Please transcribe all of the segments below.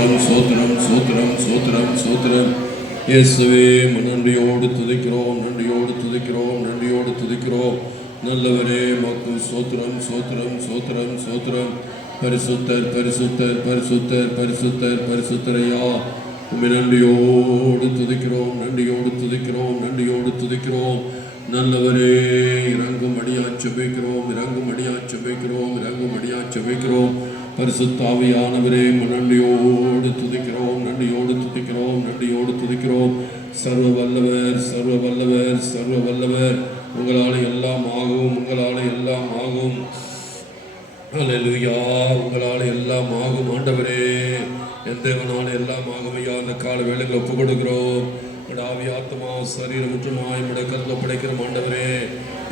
சோத்திரம் சோத்திரம் சோத்திரம் சோத்திரம் சோத்திரம். இயேசுவே நன்றியோடு துதிக்கிறோம், நன்றியோடு துதிக்கிறோம், நன்றியோடு துதிக்கிறோம். நல்லவரே மக்கு சோத்திரம் சோத்திரம் சோத்திரம் சோத்திரம். பரிசுத்தர் பரிசுத்தர் பரிசுத்தர் பரிசுத்தர் பரிசுத்தரையா நன்றியோடு துதிக்கிறோம், நன்றியோடு துதிக்கிறோம், நன்றியோடு துதிக்கிறோம். நல்லவரே இறங்கும் அடியா செபிக்கிறோம், இறங்கும் அடியா செபிக்கிறோம், இறங்கும் அடியா செபிக்கிறோம். பரிசுத்தாவியானவரே நன்றியோடு துதிக்கிறோம், நன்றியோடு துதிக்கிறோம், நன்றியோடு துதிக்கிறோம். சர்வ வல்லவர் சர்வ வல்லவர் சர்வ வல்லவர். உங்களால் எல்லாம் ஆகும், உங்களால் எல்லாம் ஆகும். அல்லேலூயா, உங்களால் எல்லாம் ஆகும் ஆண்டவரே. என் தேவனால் எல்லாம் ஆகும் ஐயா. அந்த கால வேளைகளை ஒப்பு கொடுக்கிறோம். ஆவி ஆத்மா சரீரம் முற்றுமாய் முடக்கத்தில் ஒப்படைக்கிற ஆண்டவரே.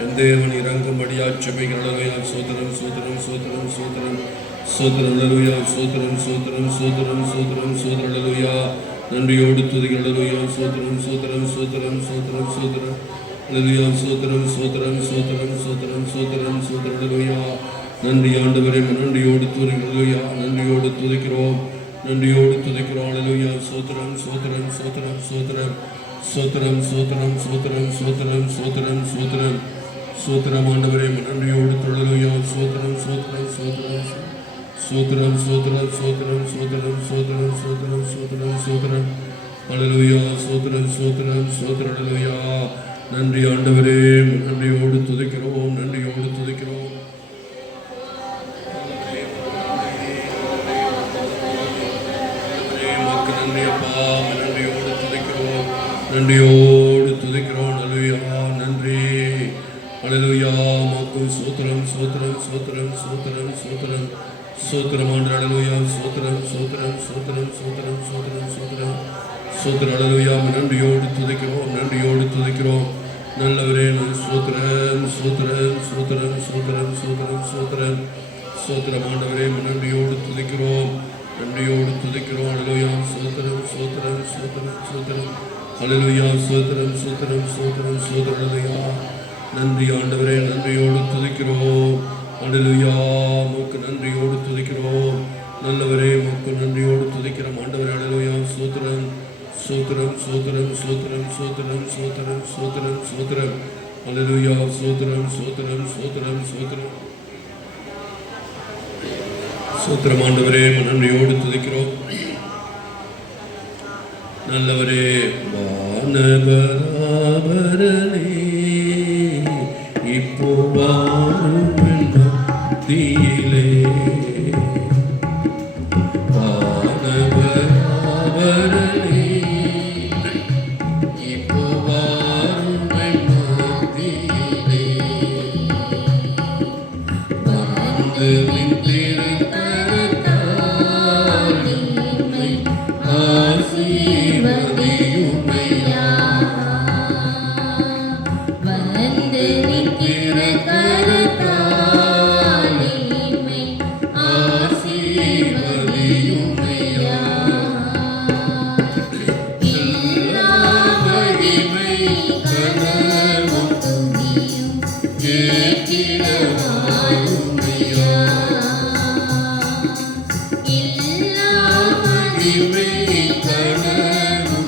என் தேவன் இறங்கும்படியா செபிக்கிறா. சோதரம் சோதரம் சோதரம் சோதரம் சோதரம் அல்லேலூயா, சோதரம் சோதரம் சோதரம் சோதரம் சோதரம் அல்லேலூயா. நன்றியோடு துதிக்கிறா. சோதரம் சோதரம் சோதரம் சோதரம் சோதரம் அல்லேலூயா, சோதரம் சோதரம் சோதரம் சோதரம் சோதரம் சோதரம் அல்லேலூயா. நன்றி ஆண்டவரே, நன்றியோடு துதிக்கிறா. நன்றியோடு துதிக்கிறோம், நன்றியோடு துதிக்கிறோம். அல்லேலூயா, சோதரம் சோதரம் சோதரம் சோதரம் சோதரம் சோதரம் சோதரம் சோதரம் சோதரம் சோதரம் சோதரம் ஆண்டவரே, நன்றியோடு தொழலுயா. சோதரம் சோதரம் சோதரம் சோதரம் சோதரம் சோதரம் சோதரம் சோதரம் சோதரம் சோதரம் சோதரம் அல்லேலூயா, சோதரம் சோதரம் சோதரம் அல்லேலூயா. நன்றி ஆண்டவரே, நன்றியோடு துதிக்கிறோம், நன்றியோடு துதிக்கிறோம். நன்றியோடு துதிக்கிறோம், நன்றியோடு துதிக்கிறோம். அல்லேலூயா, நன்றி. அல்லேலூயா, மக்கு சோத்திரம் சோத்திரம் சோத்திரம் சோத்திரம் சோத்திரம் சோத்திரம் ஆண்டு. அல்லேலூயா, சோத்திரம் சோத்திரம் சோத்திரம் சோத்திரம் சோத்திரம் சோத்திரம் சோத்திரம். அல்லேலூயா, நன்றியோடு துதிக்கிறோம், நன்றியோடு துதிக்கிறோம். நல்லவரே சோத்திரம் சோத்திரம் சோத்திரம் சோத்திரம் சோத்திரம் சோத்திரம் சோத்திரம் ஆண்டவரே, நன்றியோடு துதிக்கிறோம், நன்றியோடு துதிக்கிறோம். அல்லேலூயா, சோத்திரம் சோத்திரம் சோத்திரம் சோத்திரம். அல்லேலூயா, சோத்திரம் சோத்திரம் சோத்திரம் சோத்திரம். அல்லேலூயா, நன்றி ஆண்டவரே, நன்றியோடு துதிக்கிறோம். அல்லேலூயா, உமக்கு நன்றியோடு துதிக்கிறோம். நல்லவரே, உமக்கு நன்றியோடு துதிக்கிறோம் ஆண்டவரே. அல்லேலூயா, சோத்திரம் சோத்திரம் சோத்திரம் சோத்திரம் சோத்திரம் சோத்திரம் சோத்திரம் சோத்திரம். அல்லேலூயா, சோத்திரம் சோத்திரம் சோத்திரம் சோத்திரம் சோத்திரம் ஆண்டவரே, நன்றியோடு துதிக்கிறோம். நல்லவரே, வானவராபரணே இப்போ வாழும் தீயிலே. வானவராபரணே இப்போ வாழும் தீயிலே. வந்து மகிமை கனமும்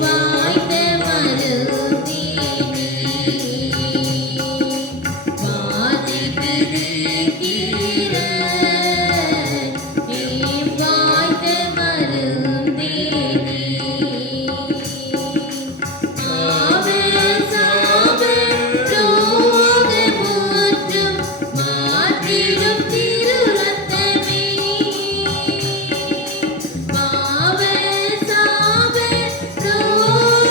வாய்த்த மருந்தே வாதிக்கு தீர வாய்த்த மருந்தே ஆவல் சாவல் ரோக முற்றும் மாற்றிடும் திருரத்தமே ஆவல் சாவல் ரோக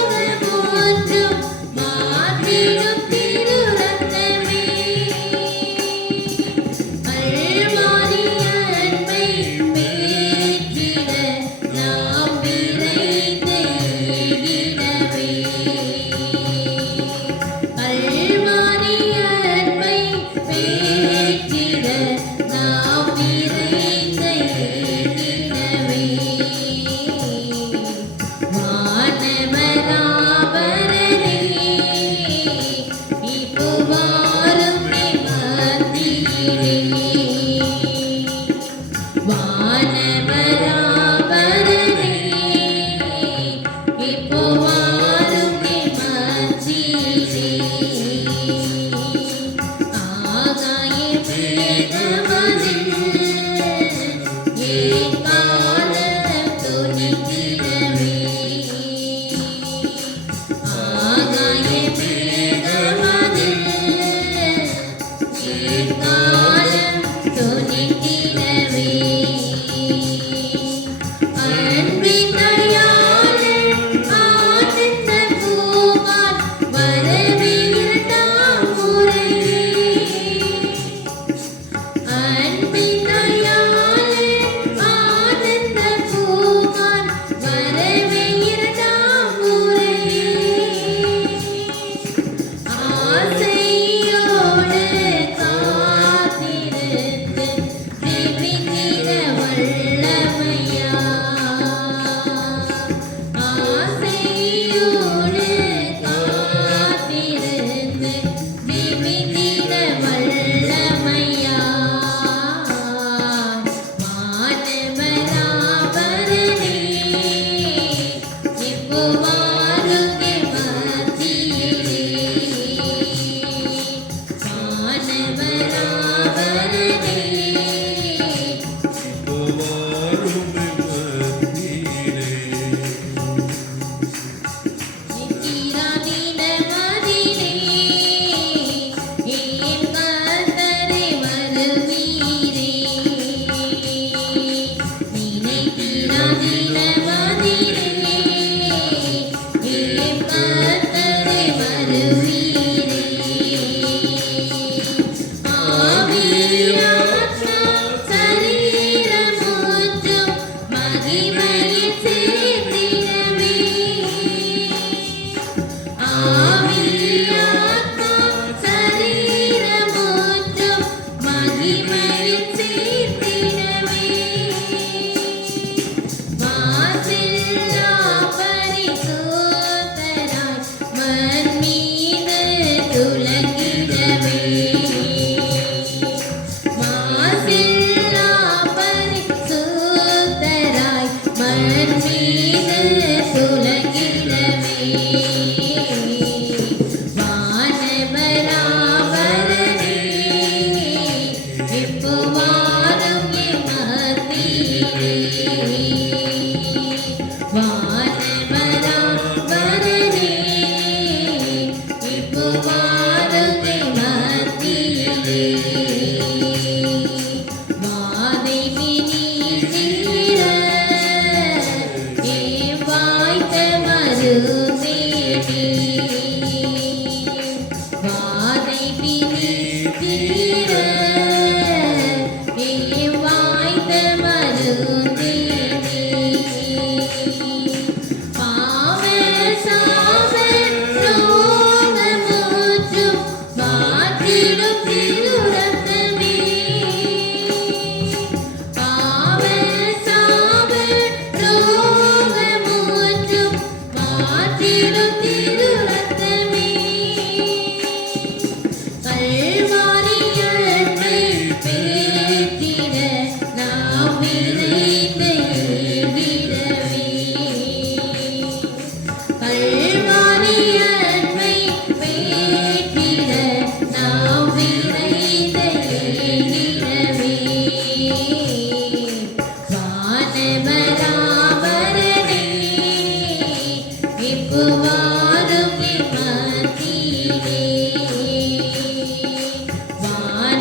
வாரும் என் மத்தியிலே.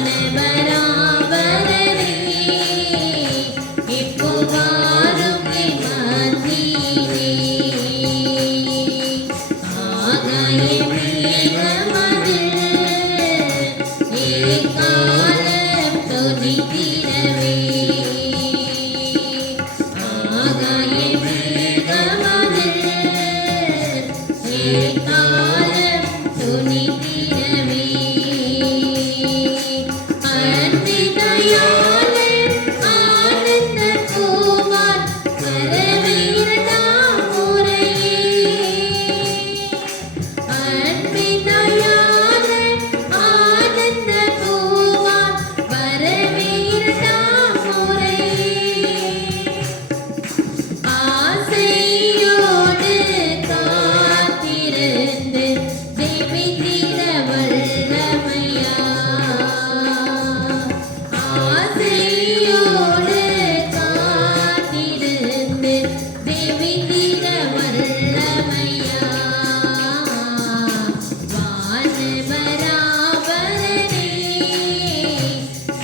வானவராவரவே, இப்போ வாரும் என் மத்தியிலே. ஆகாய மேகமதில் எக்காலம் தொனித்திடவே. ஆகாய மேகமதில் எக்காலம் தொனித்திடவே. அன்பிதயாளன் ஆனந்த குமார் வரவே இரண்டாம் முறையே. அன்பிதயாளன் ஆனந்த குமார் வரவே இரண்டாம் முறையே. ஆசையோடு காத்திருந்து ஜெபித்திட வல்லமையா. ஆசையோடு காத்திருந்து ஜெபித்திட வல்லமையா. வானவராவரனே,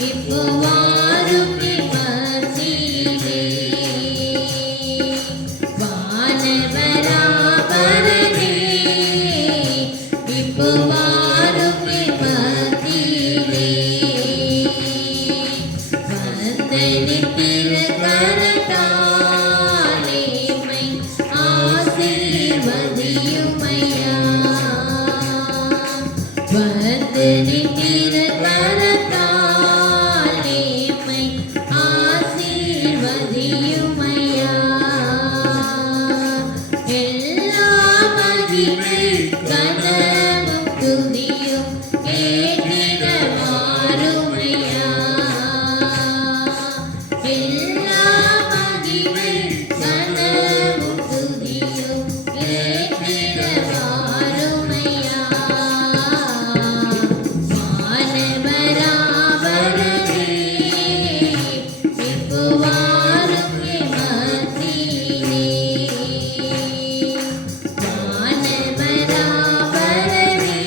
இப்போ வாரும் என் மத்தியிலே. வானவராவரனே, இப்போ வாரும் என் மத்தியிலே. வந்தனின் திருக்கரத்தால் எம்மை ஆசீர்வதியுமையா. வந்தனின் திருக்கரத்தால் எம்மை ஆசீர்வதியுமையா. எல்லா மகிமை கனமும் துதியும் ஏற்றிட வாருமையா. எல்லா மகிமை கனமும் துதியும் ஏற்றிட வாருமையா. வானவராவரவே, இப்போ வாரும் என் மத்தியிலே. வானவராவரவே,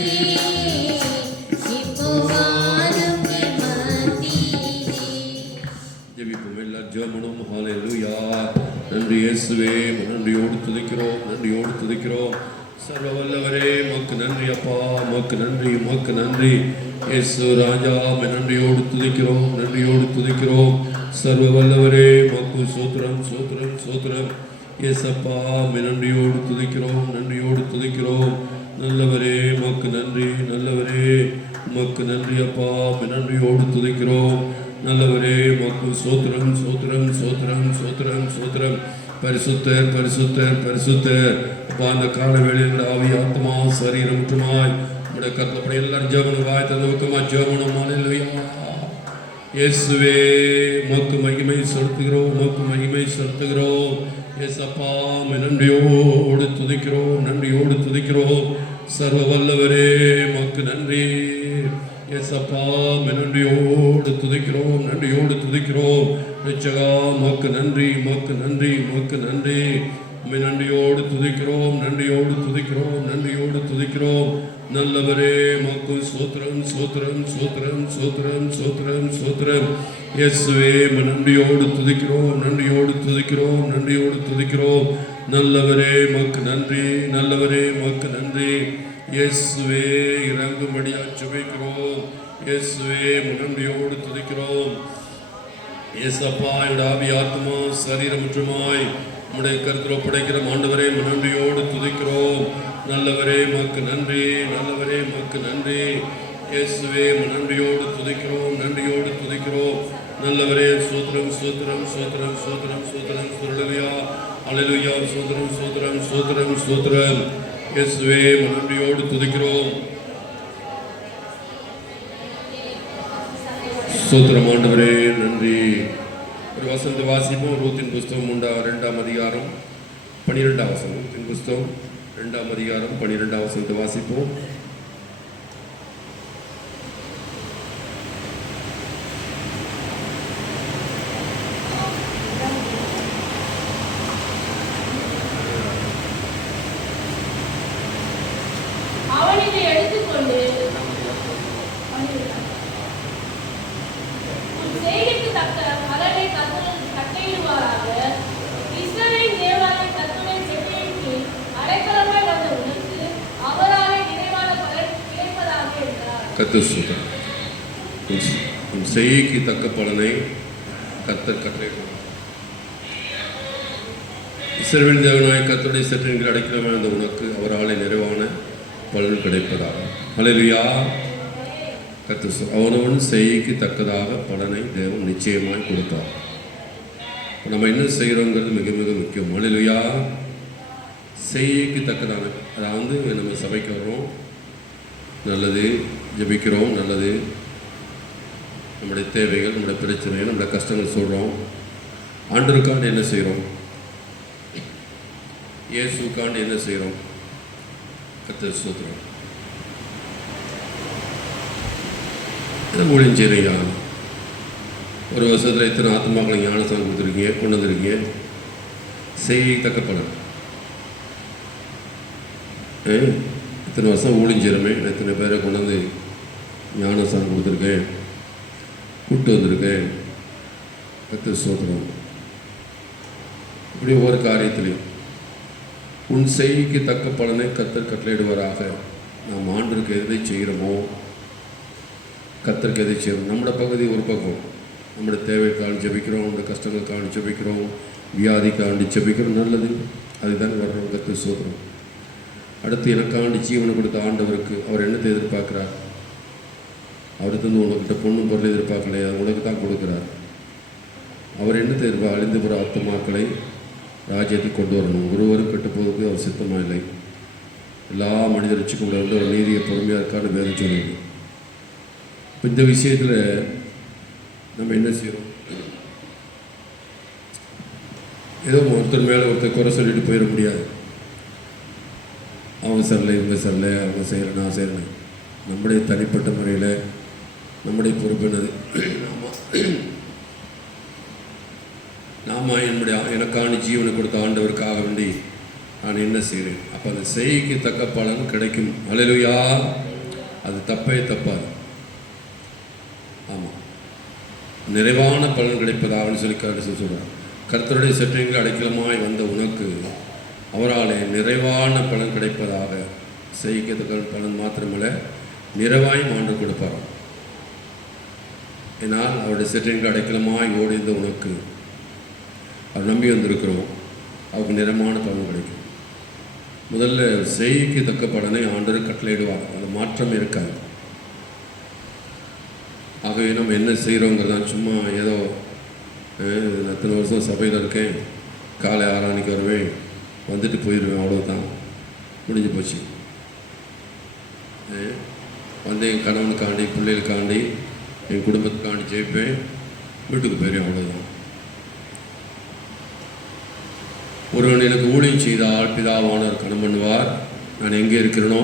இப்போ வாரும் என் மத்தியிலே. ஜெபிப்போம் எல்லாரும் ஜெபமும் ஹalleluya. நன்றி இயேசுவே, நன்றியோடு துதிக்கிறோம், நன்றியோடு துதிக்கிறோம். சர்வ வல்லவரே உமக்கு நன்றி அப்பா, உமக்கு நன்றி, உமக்கு நன்றி. இயேசு ராஜா உம்மை நன்றியோடு துதிக்கிறோம், நன்றியோடு துதிக்கிறோம். சர்வ வல்லவரே உமக்கு சோத்திரம், சோத்திரம், சோத்திரம். இயேசப்பா உம்மை நன்றியோடு துதிக்கிறோம், நன்றியோடு துதிக்கிறோம். நல்லவரே உமக்கு நன்றி, நல்லவரே உமக்கு நன்றி அப்பா, உம்மை நன்றியோடு துதிக்கிறோம். நல்லவரே உமக்கு சோத்திரம், சோத்திரம், சோத்திரம், சோத்திரம், சோத்திரம். பரிசுத்தர், பரிசுத்தர், பரிசுத்தர். அப்பா அந்த கால வேளையில் ஆவி ஆத்மா சரீரம் முற்றுமாய் உடைய கருத்தப்படி எல்லாரும் ஜெபம் வாய் தந்த பக்கமா ஜெபம். ஹalleluya. இயேசுவே உமக்கு மகிமை செலுத்துகிறோம், உமக்கு மகிமை செலுத்துகிறோம். இயேசப்பா உம்மை நன்றியோடு துதிக்கிறோம், நன்றியோடு துதிக்கிறோம். சர்வ வல்லவரே உமக்கு நன்றி. இயேசப்பா உம்மை நன்றியோடு துதிக்கிறோம், நன்றியோடு துதிக்கிறோம். ரட்சகா உமக்கு நன்றி, உமக்கு நன்றி, உமக்கு நன்றி. உம்மை நன்றியோடு துதிக்கிறோம், நன்றியோடு துதிக்கிறோம், நன்றியோடு துதிக்கிறோம். நல்லவரே உமக்கு சோத்திரம், சோத்திரம், சோத்திரம், சோத்திரம், சோத்திரம், சோத்திரம். இயேசுவே உம்மை நன்றியோடு துதிக்கிறோம், நன்றியோடு துதிக்கிறோம், நன்றியோடு துதிக்கிறோம். நல்லவரே உமக்கு நன்றி, நல்லவரே உமக்கு நன்றி. இயேசுவே இறங்கும்படியா ஜெபிக்கிறோம். இயேசுவே உம்மை நன்றியோடு துதிக்கிறோம். இயேசப்பா என்னுடைய ஆவி ஆத்மா சரீரம் முற்றுமாய் உம்முடைய கருத்தில் ஒப்படைக்கிற ஆண்டவரே உம்மை நன்றியோடு துதிக்கிறோம். நல்லவரே உமக்கு நன்றி, நல்லவரே உமக்கு நன்றி. இயேசுவே உம்மை நன்றியோடு துதிக்கிறோம், நன்றியோடு துதிக்கிறோம். நல்லவரே சோத்திரம், சோத்திரம், சோத்திரம், சோத்திரம், சோத்திரம். ஹalleluya, ஹalleluya. சோத்திரம், சோத்திரம், சோத்திரம், சோத்திரம். இயேசுவே உம்மை நன்றியோடு துதிக்கிறோம். சோத்திரம் ஆண்டவரே நன்றி. ஒரு வசனத்தை வாசிப்போம். ரூத்தின் புஸ்தகம் 2ஆம் அதிகாரம் 12ஆம் வசனம். ரூத்தின் புஸ்தகம் 2ஆம் அதிகாரம் 12ஆம் வசனத்தை வாசிப்போம். அவன் இதை எடுத்துக்கொண்டு உன் செய்கைக்கு தக்க பலனை கட்டளையிடுவாராக. இஸ்ரவேலின் தேவனாகிய கர்த்தருடைய செட்டையின் கீழ் அடைக்கலமாய் வந்த உனக்கு அவராலே நிறைவான பலன் கிடைப்பதாக என்றார். கர்த்தர் சொல்றார், உன் செய்கைக்கு தக்க பலனை கர்த்தர் கட்டளையிடுவார். இஸ்ரவேல் தேவனாய கர்த்தருடைய செட்டையின் அடைக்கலமாய் வந்த உனக்கு அவராலே நிறைவான பலன் கிடைப்பதாக. ஹல்லேலூயா. கர்த்தர் அவனவன் செய்கைக்கு தக்கதாக பலனை தேவன் நிச்சயமாய் கொடுப்பார். நம்ம என்ன செய்கிறோங்கிறது மிக மிக முக்கியம். ஹல்லேலூயா. செய்கைக்கு தக்கதான, அதாவது நம்ம சபைக்கு வர்றோம், நல்லது, ஜெபிக்கிறோம், நல்லது, நம்முடைய தேவைகள், நம்முடைய பிரச்சனைகள், நம்முடைய கஷ்டங்கள் சொல்கிறோம். ஆண்டவருக்காண்டு என்ன செய்கிறோம்? இயேசுக்காண்டு என்ன செய்கிறோம்? கர்த்தர் ஸ்தோத்திரம். இதை ஊழியம் செய்கிறீங்க. ஒரு வருஷத்தில் இத்தனை ஆத்மாக்களை ஞானஸ்தானம் கொடுத்துருக்கீங்க, கொண்டு வந்துருக்கீங்க. செய்ய தக்க பலன். இத்தனை வருஷம் ஊழியம் செய்கிறோமே, இத்தனை பேரை கொண்டு வந்து ஞானஸ்தானம் கொடுத்துருக்கேன், கூப்பிட்டு வந்திருக்கேன். கர்த்தர் ஸ்தோத்திரம். இப்படி ஒவ்வொரு காரியத்திலையும் உன் செய்கைக்கு தக்க பலனை கர்த்தர் கட்டளையிடுவாராக. நாம் ஆண்டவருக்கு எதை செய்கிறோமோ, கர்த்தருக்கு எதை செய்கிறோம். நம்மளோட பகுதி ஒரு பக்கம், நம்முடைய தேவைக்காண்டி ஜெபிக்கிறோம், நம்முடைய கஷ்டங்களுக்காண்டி ஜெபிக்கிறோம், வியாதிக்காண்டி ஜெபிக்கிறோம், நல்லது, அதுதான் வர்றோம். கர்த்தர் ஸ்தோத்திரம். அடுத்து எனக்காண்டி ஜீவனை கொடுத்த ஆண்டவருக்கு அவர் என்னத்தை எதிர்பார்க்குறார்? அவருக்கு வந்து உனக்கிட்ட பொண்ணும் பொருளை எதிர்பார்க்கலையா, உனக்கு தான் கொடுக்குறார். அவர் என்னத்தை அழிந்து போகிற ஆத்மாக்களை ராஜ்யத்துக்கு கொண்டு வரணும். ஒருவரும் கெட்டுப்போவதற்கு அவர் சித்தமாக இல்லை. எல்லா மனிதர் வச்சுக்கொண்டு வந்து ஒரு நீதியை பொறுமையாக இருக்கான்னு வேதம் சொல்லுது. இப்போ இந்த விஷயத்தில் நம்ம என்ன செய்கிறோம்? ஏதோ ஒருத்தர் மேலே ஒருத்தர் குறை சொல்லிட்டு போயிட முடியாது. அவங்க சரியில்லை, இவங்க சரியில்லை, அவங்க செய்கிறேன், நான் செய்கிறேன். நம்முடைய தனிப்பட்ட முறையில் நம்முடைய பொறுப்பு என்னது? நாம என்னுடைய எனக்கான ஜீவனை கொடுத்த ஆண்டவருக்காக வேண்டி நான் என்ன செய்கிறேன்? அப்போ அந்த செய்கைக்கு தக்க பலன் கிடைக்கும். ஹல்லேலூயா. அது தப்பே தப்பாது. ஆமாம், நிறைவான பலன் கிடைப்பதாகனு சொல்லி கருத்து சொல்கிறார். கர்த்தருடைய செட்டைகள் அடைக்கலமாய் வந்த உனக்கு அவராலே நிறைவான பலன் கிடைப்பதாக. செய்கைக்கு தக்க பலன் மாத்திரமல்ல, நிறைவாயும் ஆண்டு கொடுப்பார். ஏன்னால் அவருடைய செட்டைகள் அடைக்கலமாய் ஓடிந்த உனக்கு அவர் நம்பி வந்திருக்கிறோம், அவருக்கு நிறமான பலன் கிடைக்கும். முதல்ல செய்கைக்கு தக்க பலனை ஆண்டவர் கட்டளையிடுவார். அது மாற்றம் இருக்காது. ஆகவே நம்ம என்ன செய்கிறோங்கிறதான் சும்மா ஏதோ அத்தனை வருஷம் சபையில் இருக்கேன், காலை 6 மணிக்கு வருவேன், வந்துட்டு போயிடுவேன், அவ்வளோதான், முடிஞ்சு போச்சு. வந்து என் கணவனுக்காண்டி, பிள்ளைகளுக்காண்டி, என் குடும்பத்துக்காண்டி ஜெயிப்பேன், வீட்டுக்கு போயிடுவேன், அவ்வளோதான். ஒருவன் எனக்கு ஊழியம் செய்தால் பிதாவானவர் கணம் பண்ணுவார். நான் எங்கே இருக்கிறேனோ,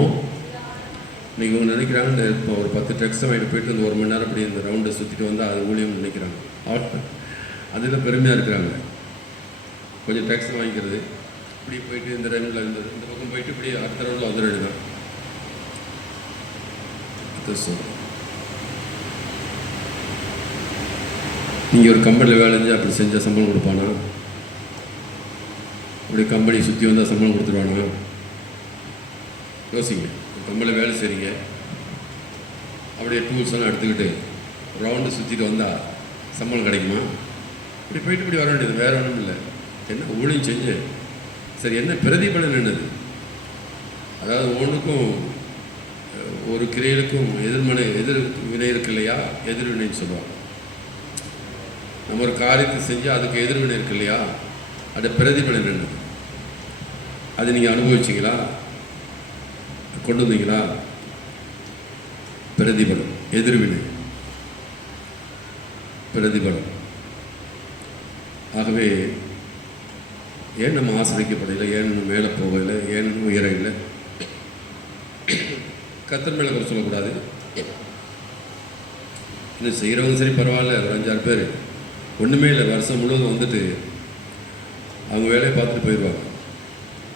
இன்றைக்கி இவங்க நினைக்கிறாங்க இந்த இப்போ ஒரு 10 டெக்ஸ்ட் வாங்கிட்டு போயிட்டு இந்த 1 மணி நேரம் அப்படி இந்த ரவுண்டை சுற்றிட்டு வந்தால் அது ஊழியம் நினைக்கிறாங்க. அதில் பெருமையாக இருக்கிறாங்க. கொஞ்சம் டெக்ஸ்ட் வாங்கிக்கிறது, இப்படி போயிட்டு இந்த ரவுண்டில் இந்த பக்கம் போயிட்டு இப்படி அடுத்த ரவுண்டில் வந்துடுறது தான். நீங்கள் ஒரு கம்பெனியில் வேலை செஞ்சு அப்படி செஞ்சால் சம்பளம் கொடுப்பானா? அப்படி கம்பெனி சுற்றி வந்தால் சம்பளம் கொடுத்துருவானா? யோசிங்க. கம்பெனியில் வேலை செய்கிறீங்க, அப்படியே டூல்ஸ் எல்லாம் எடுத்துக்கிட்டு ரவுண்டு சுற்றிட்டு வந்தால் சம்பளம் கிடைக்குமா? இப்படி போயிட்டு இப்படி வர வேண்டியது, வேறு ஒன்றும் இல்லை. என்ன ஊழியம் செஞ்சு சரி, என்ன பிரதிபலன் என்னது? அதாவது ஒன்றுக்கும் ஒரு கிரியலுக்கும் எதிர் வினை இருக்கு இல்லையா? எதிர்வினைன்னு சொல்லுவாங்க. நம்ம ஒரு காரியத்தை செஞ்சால் அதுக்கு எதிர்வினை இருக்கு இல்லையா? அது பிரதிபலன் என்னது? அது நீங்கள் அனுபவிச்சிங்களா? கொண்டு வந்தீங்களா? பிரதிபலம், எதிர்வினை, பிரதிபலம். ஆகவே ஏன் நம்ம ஆசிரியக்கப்படலை? ஏன் நம்ம மேலே போகலை? ஏன் நம்ம உயர இல்லை? கர்த்தர் மேலே குறை சொல்லக்கூடாது. இன்னும் செய்கிறவங்க சரி பரவாயில்ல, ஒரு 5-6 பேர் ஒன்றுமே இல்லை, வருஷம் முழுவதும் வந்துட்டு அவங்க வேலையை பார்த்துட்டு போயிடுவாங்க.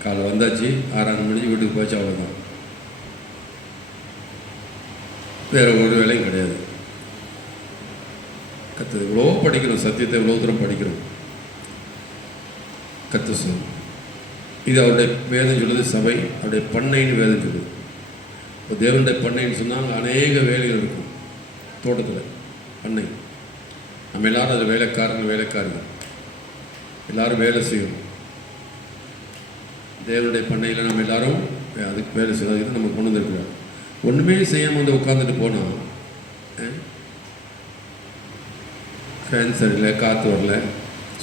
காலை வந்தாச்சு, 6 மணிக்கு வீட்டுக்கு போச்சு, அவ்வளோதான். வேறு ஒரு வேலையும் கிடையாது. கற்று இவ்வளோ படிக்கிறோம், சத்தியத்தை இவ்வளோ தூரம் படிக்கிறோம். கற்று சொல் இது அவருடைய வேதம் சொல்லுது. சபை அவருடைய பண்ணைன்னு வேதம் சொல்லுது. இப்போ தேவனுடைய பண்ணைன்னு சொன்னால் அநேக வேலைகள் இருக்கும். தோட்டத்தில் பண்ணை, நம்ம எல்லோரும் அதில் வேலைக்காரர்கள் எல்லோரும் வேலை செய்யணும். தேவனுடைய பண்ணையில் நம்ம எல்லோரும் அதுக்கு வேலை செய்யறது நம்ம கொண்டு வந்துருக்கிறோம். ஒன்றுமே செய்யாமல் வந்து உட்காந்துட்டு போனால் ஃபேன் சரியில்லை, காற்று வரல,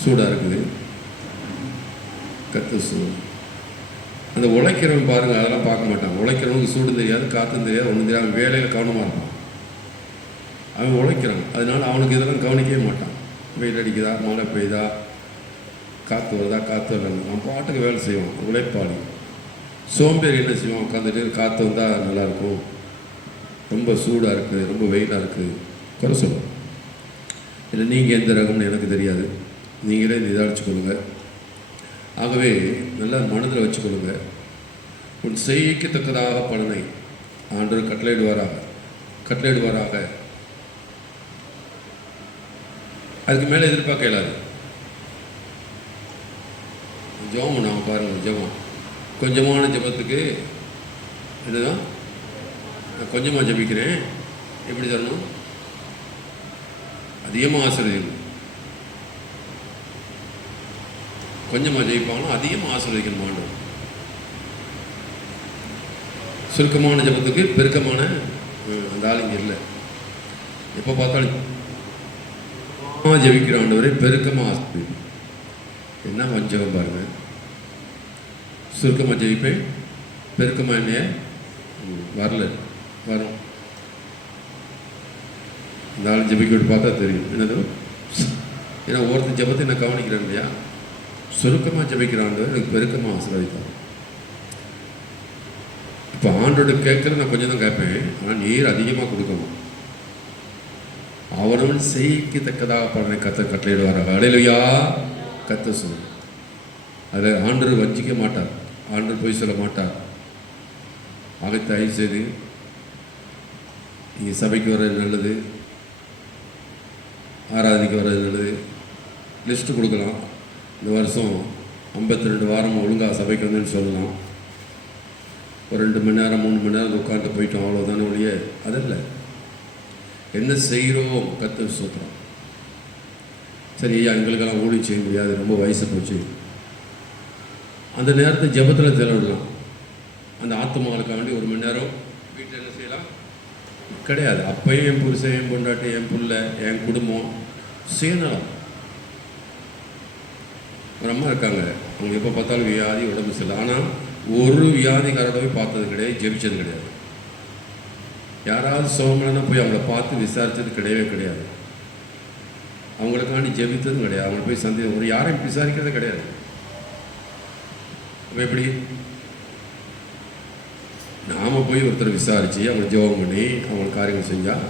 சூடாக இருக்குது. கற்று சூடு அந்த உழைக்கிறவன் பாருங்கள், அதெல்லாம் பார்க்க மாட்டான். உழைக்கிறவனுக்கு சூடும் தெரியாது, காற்றும் தெரியாது, ஒன்றும் தெரியாது. அவன் வேலையில் கவனமாக இருப்பான். அவன் உழைக்கிறான், அதனால் அவனுக்கு இதெல்லாம் கவனிக்கவே மாட்டான். வெயில் அடிக்குதா, மழை பெய்யுதா, காற்று வருதா, காற்று வரல, அவன் பாட்டுக்கு வேலை செய்வான். உழைப்பாளி. சோம்பேறி என்ன செய்வான்? உட்காந்துட்டு காற்று வந்தால் நல்லாயிருக்கும், ரொம்ப சூடாக இருக்குது, ரொம்ப வெயிலாக இருக்குது, குறை சொல்லுவோம். இல்லை நீங்கள் எந்த ரகம்னு எனக்கு தெரியாது, நீங்களே நிதானிச்சுக்கொள்ளுங்க. ஆகவே நல்லா மனதில் வச்சுக்கொள்ளுங்க. உன் செய்யத்தக்கதாக பலனை ஆண்டவர் கட்டளையிடுவாராக. அதுக்கு மேலே எதிர்பார்க்க இயலாது. ஜெபம் நாம் பாருங்கள், ஜெபம் கொஞ்சமான ஜெபத்துக்கு இதுதான். நான் கொஞ்சமாக ஜெபிக்கிறேன், எப்படி தரணும்? அதிகமாக ஆசீர்வதிக்கணும். கொஞ்சமாக ஜெயிப்பாங்கன்னா அதிகமாக ஆசீர்வதிக்கணும் ஆண்டவர். சுருக்கமான ஜெபத்துக்கு பெருக்கமான அந்த ஆள் இங்கே இல்லை. எப்போ பார்த்தாலும் ஜெபிக்கிற ஆண்டவரை பெருக்கமாக ஆசீர்வதிக்கும். என்ன வஞ்சகம் பாருங்கள். சுருக்கமாக ஜெயிப்பேன், பெருக்கமாக என்னைய வரும். இந்த ஆள் ஜெபிக்கிட்டு பார்த்தா தெரியும் என்னது. ஏன்னா ஒருத்தர் ஜெபத்தை நான் கவனிக்கிறேன் இல்லையா. சுருக்கமாக ஜெபிக்கிற ஆண்டவர் எனக்கு பெருக்கமாக ஆசீர்வதித்தார். இப்போ ஆண்டோட கேட்குற நான் கொஞ்சம் தான் கேட்பேன், ஆனால் நீர் அதிகமாக கொடுக்கணும். அவரவன் செய்யத்தக்கதாக பலனை கட்டளையிடுவாராக. அல்லேலூயா. கத்த சொல்லு. அதை ஆண்டவர் வஞ்சிக்க மாட்டார், ஆண்டவர் போய் சொல்ல மாட்டார். ஆக தயவு செய்து நீங்கள் சபைக்கு வர்றது நல்லது, ஆராதனைக்கு வர்றது நல்லது. லிஸ்ட்டு கொடுக்கலாம். இந்த வருஷம் 52 வாரம் ஒழுங்காக சபைக்கு வந்துன்னு சொல்லலாம். ஒரு 2 மணி நேரம் 3 மணி நேரம் உட்காந்து போயிட்டோம், அவ்வளோதானே ஒழிய அதில்லை. என்ன செய்கிறோம்? கர்த்தர் ஸ்தோத்திரம். சரி ஐயா, எங்களுக்கெல்லாம் ஊழியம் செய்ய முடியாது, ரொம்ப வயசு போச்சு. அந்த நேரத்தை ஜெபத்தில் செலவிடலாம். அந்த ஆத்துமாவுக்கு வேண்டி 1 மணி நேரம் வீட்டில் என்ன செய்யலாம்? கிடையாது. அப்பையும் என் புருஷன், என் பொண்டாட்டி, என் பிள்ளை, என் குடும்பம் சுயநலம். ஒரு அம்மா இருக்காங்க, அவங்க எப்போ பார்த்தாலும் வியாதி, உடம்பு சரியில்லை. ஆனால் ஒரு வியாதிக்காரோட பார்த்தது கிடையாது, ஜெபிச்சது கிடையாது. யாராவது சோமனா போய் அவங்கள பார்த்து விசாரித்தது கிடையாது. அவங்களுக்காண்டி ஜெபித்ததும் கிடையாது. அவங்கள போய் ஒரு யாரையும் விசாரிக்கிறதே கிடையாது. அப்போ எப்படி நாம் போய் ஒருத்தர் விசாரித்து அவங்களை ஜெபம் பண்ணி அவங்களுக்கு காரியங்கள் செஞ்சால்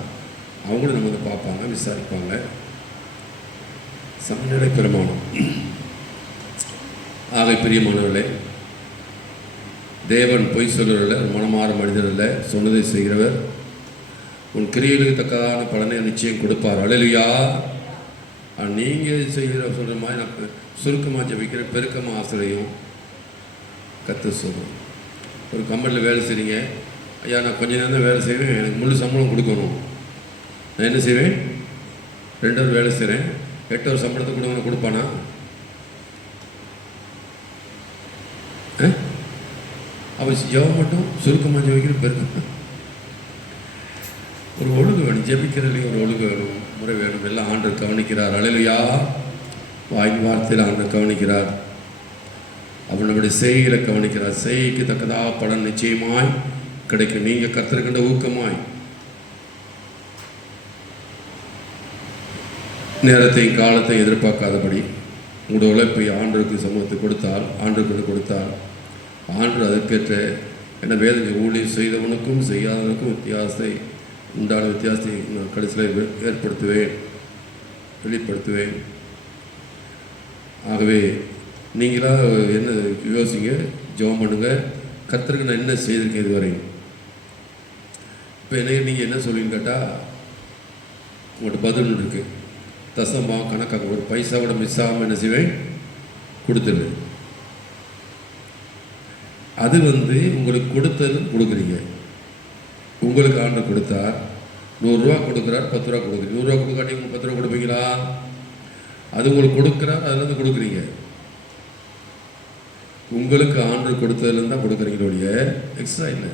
அவங்களும் நம்ம வந்து பார்ப்பாங்க, விசாரிப்பாங்க. சமநிலை பிரமாணம். ஆக பிரியமானவர்களே, தேவன் பொய் சொல்கிறவர், மனமாற மனிதர் அல்ல, சொன்னதை செய்கிறவர். உன் கிரியைகளுக்கு தக்கதான பலனை நிச்சயம் கொடுப்பார். அல்லேலூயா. நீங்கள் செய்கிற சொல்கிற மாதிரி நான் சுருக்கமாக ஜெபிக்கிற, பெருக்கமாக ஆசிரியம் கற்று சொல்கிறேன். ஒரு கம்பெனியில் வேலை செய்கிறீங்க, ஐயா நான் கொஞ்சம் நேரம் தான் வேலை செய்வேன், எனக்கு முழு சம்பளம் கொடுக்கணும். நான் என்ன செய்வேன்? 2 ஹவர் வேலை செய்கிறேன், 8 ஹவர் சம்பளத்தை கொடுக்கணும். கொடுப்பானா? அவள் ஜெபம் மட்டும் சுருக்கமாக ஜெபிக்கிற, பெருக்கம். ஒரு ஒழுங்கு வேணும், ஜெபிக்கிறதுலேயும் ஒரு ஒழுங்கு வேணும், முறை வேணும். எல்லாம் ஆண்டவர் கவனிக்கிறார். அல்லேலூயா. வார்த்தையில் ஆண்டவர் கவனிக்கிறார். அவர் நம்முடைய செய்கைகளை கவனிக்கிறார். செய்கைக்கு தக்கதாக பலன் நிச்சயமாய் கிடைக்கும். நீங்கள் கர்த்தருக்கின்ற ஊக்கமாய் நேரத்தையும் காலத்தையும் எதிர்பார்க்காதபடி உங்களுடைய உழைப்பை ஆண்டவருக்கு சமூகத்தை கொடுத்தால், ஆண்டவருக்கு கொடுத்தால், ஆண்டு அதற்கேற்ற என்ன வேதனை ஊழியம் செய்தவனுக்கும் செய்யாதவனுக்கும் உண்டான வித்தியாசத்தை நான் கடைசியில் வெளிப்படுத்துவேன். ஆகவே நீங்களாக என்ன யோசிங்க, ஜெபம் பண்ணுங்கள். கர்த்தருக்கு நான் என்ன செய்திருக்கேன் இதுவரை? இப்போ நீங்கள் என்ன சொல்லுவீங்கன்னு கேட்டால் உங்கள்கிட்ட பதில் இருக்குது. தசமா கணக்காக ஒரு பைசா கூட மிஸ் ஆகாமல் என்ன செய்வேன், கொடுத்துரு. அது உங்களுக்கு கொடுத்ததுன்னு கொடுக்குறீங்க. உங்களுக்கு ஆண்டு கொடுத்தார், 100 ரூபா கொடுக்குறார், 10 ரூபா கொடுக்குறீங்க. 100 ரூபா கொடுக்காட்டி உங்களுக்கு 10 ரூபா கொடுப்பீங்களா? அது உங்களுக்கு கொடுக்குறார், அதுலேருந்து கொடுக்குறீங்க. உங்களுக்கு ஆண்டு கொடுத்ததுலேருந்து தான் கொடுக்குறீங்களோடைய எக்ஸ்ட்ரா இல்லை.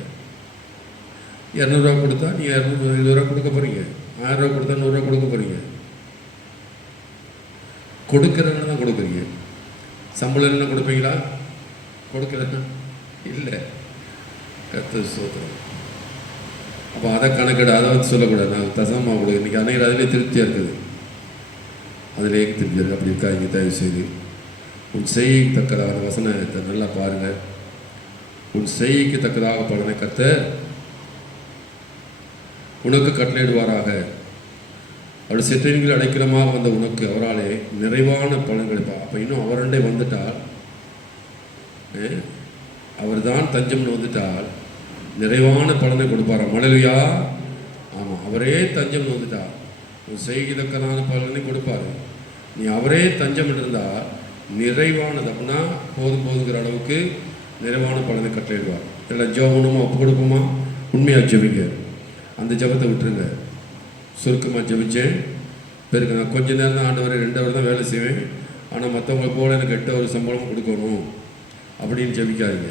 200 ரூபா கொடுத்தா நீங்கள் 220 ரூபா கொடுக்க போகிறீங்க. 1000 ரூபா கொடுத்தா 100 ரூபா கொடுக்க போகிறீங்க. கொடுக்குறதுனால தான் கொடுக்குறீங்க. சம்பளம் என்ன கொடுப்பீங்களா? கொடுக்குறதுனா இல்லை. கர்த்தர் ஸ்தோத்திரம். அப்போ அதை கணக்கெடு, அதை சொல்லக்கூடாது. நான் தசமாக கொடுக்கு இன்றைக்கி அன்னைக்கு அதிலே திருப்தியாக இருக்குது, அதிலே திருப்தியாக இருக்குது. அப்படி இருக்கா? இங்கே தயவு செய்து உன் செய்கைக்கு தக்கதாக வசனத்தை நல்லா பாருங்கள். உன் செய்கைக்கு தக்கதாக பாருங்க. கர்த்தர் உனக்கு கட்டளையிடுவாராக. அவருடைய சிற்றணிகள் அடைக்கலமாக வந்த உனக்கு அவராலே நிறைவான பலன்களை. அப்போ இன்னும் அவரண்டே வந்துட்டால், அவர் தான் தஞ்சம்னு வந்துட்டால் நிறைவான பலனை கொடுப்பாராம். மழலையா? ஆமாம், அவரே தஞ்சம்னு வந்துட்டால் உன் செய்கை தக்கதான பலனை கொடுப்பாரு. நீ அவரே தஞ்சம் இருந்தால் நிறைவானது, அப்படின்னா போதும் போதுங்கிற அளவுக்கு நிறைவான பலனை கட்டளையிடுவார். எல்லாம் ஜெபமா ஒப்பு கொடுப்போமா? உண்மையாக ஜெபிங்க. அந்த ஜெபத்தை விட்டுருங்க. சுருக்கமாக ஜெபிச்சேன் பேருக்கு நான் கொஞ்ச நேரம் தான் ஆண்டவரை 2 ஹவர் தான் வேலை செய்வேன், ஆனால் மற்றவங்களை போல எனக்கு 8 ஹவர் சம்பளம் கொடுக்கணும் அப்படின்னு ஜெபிக்காதீங்க.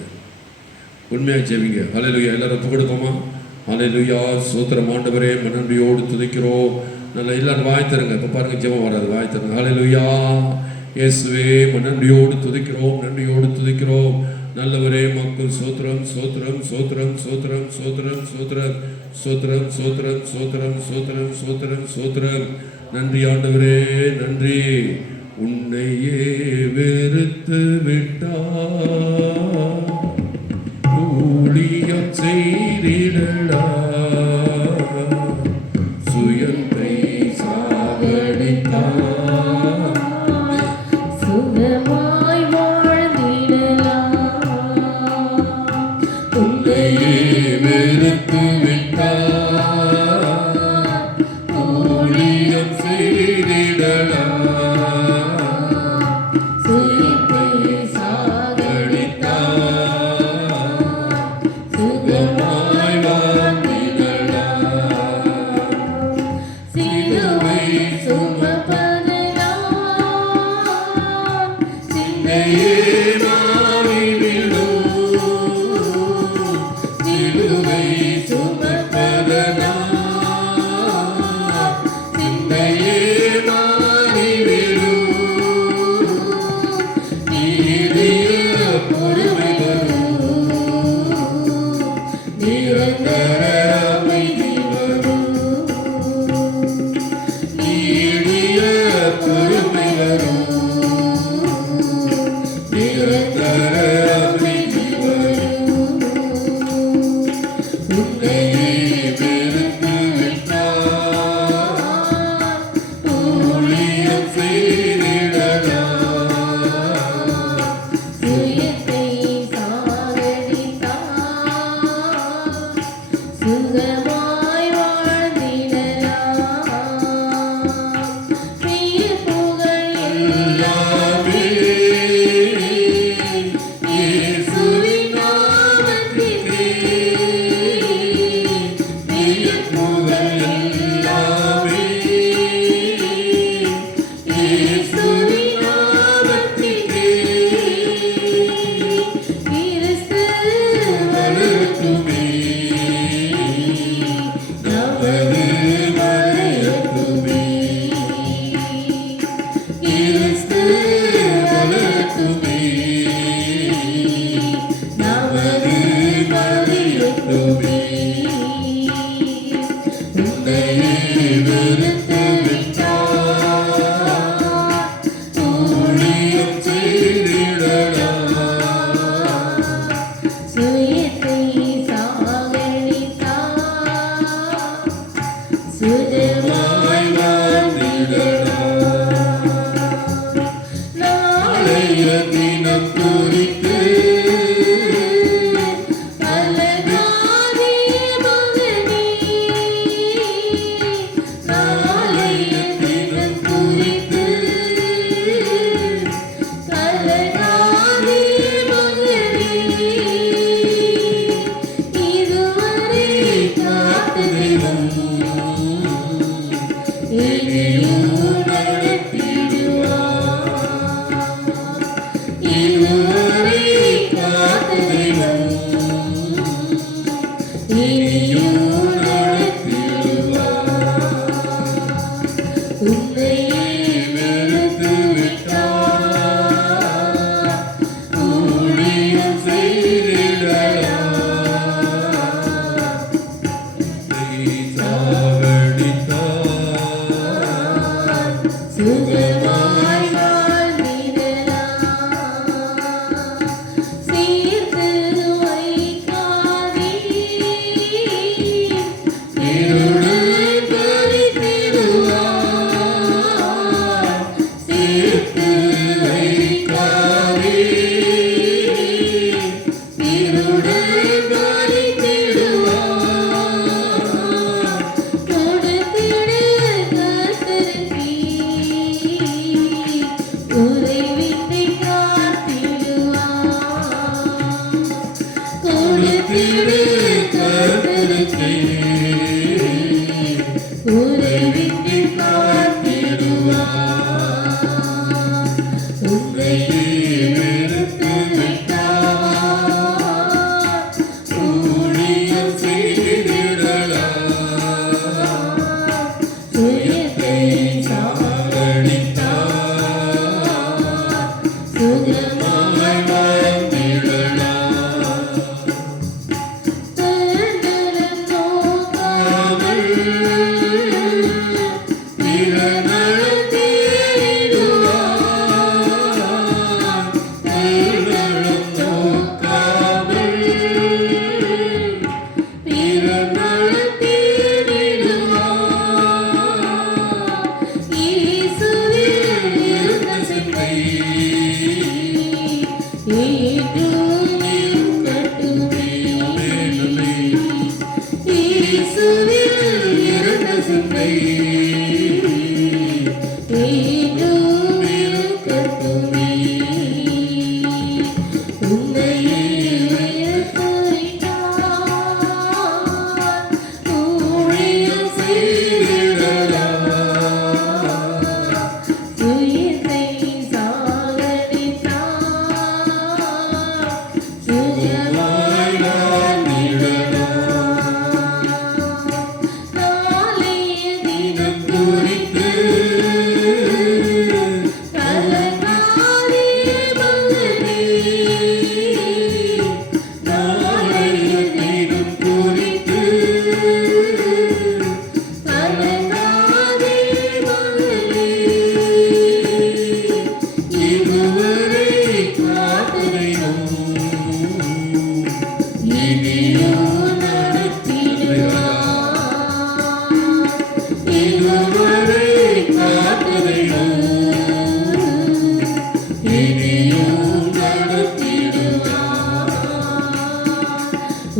உண்மையாக ஜெபிங்க. ஹல்லேலூயா. எல்லாரும் ஒப்பு கொடுப்போமா? ஹல்லேலூயா. ஸ்தோத்திரம் ஆண்டவரே, நன்றியோடு துதிக்கிறோம். நல்லா எல்லாரும் வாய் தருங்க. இப்போ பாருங்கள், ஜெபம் வராது, வாய் தருங்க. ஹல்லேலூயா. இயேசுவே, நன்றியோடு துதிக்கிறோம், நன்றியோடு துதிக்கிறோம். நல்லவரே, மக்கள் சோத்திரம் சோத்திரம் சோத்திரம் சோத்திரம் சோத்திரம் சோத்திரம் சோத்திரம் சோத்திரம் சோத்திரம் சோத்திரம் சோத்திரம் சோத்திரம். நன்றி ஆண்டவரே, நன்றி. உன்னையே வெறுத்து விட்டார், ஊழியம் செய்திடடா, சுயத்தை சாகடித்தார். சுகமாய் வாழ்ந்திடலாம். உன்னையே வெறுத்து விட்டார், ஊழியம் செய்திடலாம், சுயத்தை சாகடித்தார். சுகமாய் வாழ்ந்திடலாம். சிலுவை சுமப்பதனால் சிந்தையே மாறிவிடும். சிலுவை சுமப்பதனால் சிந்தையே மாறிவிடும். நீதிய பொறுமை வரும், நிரந்தர அமைதி வரும். நீடிய பொறுமை வரும், நிரந்தர அமைதி வரும். உன்னையே வெறுத்து விட்டார், ஊழியம் செய்திடலாம், சுயத்தை சாகடித்தார். இனியும் நடத்திடுவார். உன்னையே வெறுத்து விட்டார், ஊழியம் செய்திடலாம். சாவடித்தார் சுகமாய் வாழ்ந்திடலாம். சேர்த்து வைக்காதீர், இருளை பறித்திடுவார். சேர்த்து வைக்காதீர், இருளை பறித்திடுவார். கொடுத்திடு கர்த்தருக்கு, உறைவின்றி காத்திடுவார். கொடுத்திடு கர்த்தருக்கு, உறைவின்றி காத்திடுவார். உன்னையே வெறுத்து விட்டார், ஊழியம் செய்திடலாம். சுயத்தை சாவடித்தார், சுகமாய் வாழ்ந்திடலாம். தன்னலம் நோக்காமல் பிறநலம் தேடிடுவார். தன்னலம் நோக்காமல் பிறநலம் தேடிடுவார். இயேசுவில் இருந்த சிந்தை என்றும் இருக்கட்டுமே. இயேசுவில் இருந்த சிந்தை என்றும் இருக்கட்டுமே. உன்னையே உயர்த்துகிறார், ஊழியம் செய்திடலாம். சுயத்தை சாகடித்தார், சுகமாய் வாழ்ந்திடலாம். நாளைய தினம் குறித்து கலங்காதே மகனே. நாளைய தினம் குறித்து கலங்காதே மகனே. இதுவரை காத்ததையும் இனியும் நடத்திடுவார். இதுவரை காத்ததையும் இனியும் நடத்திடுவார்.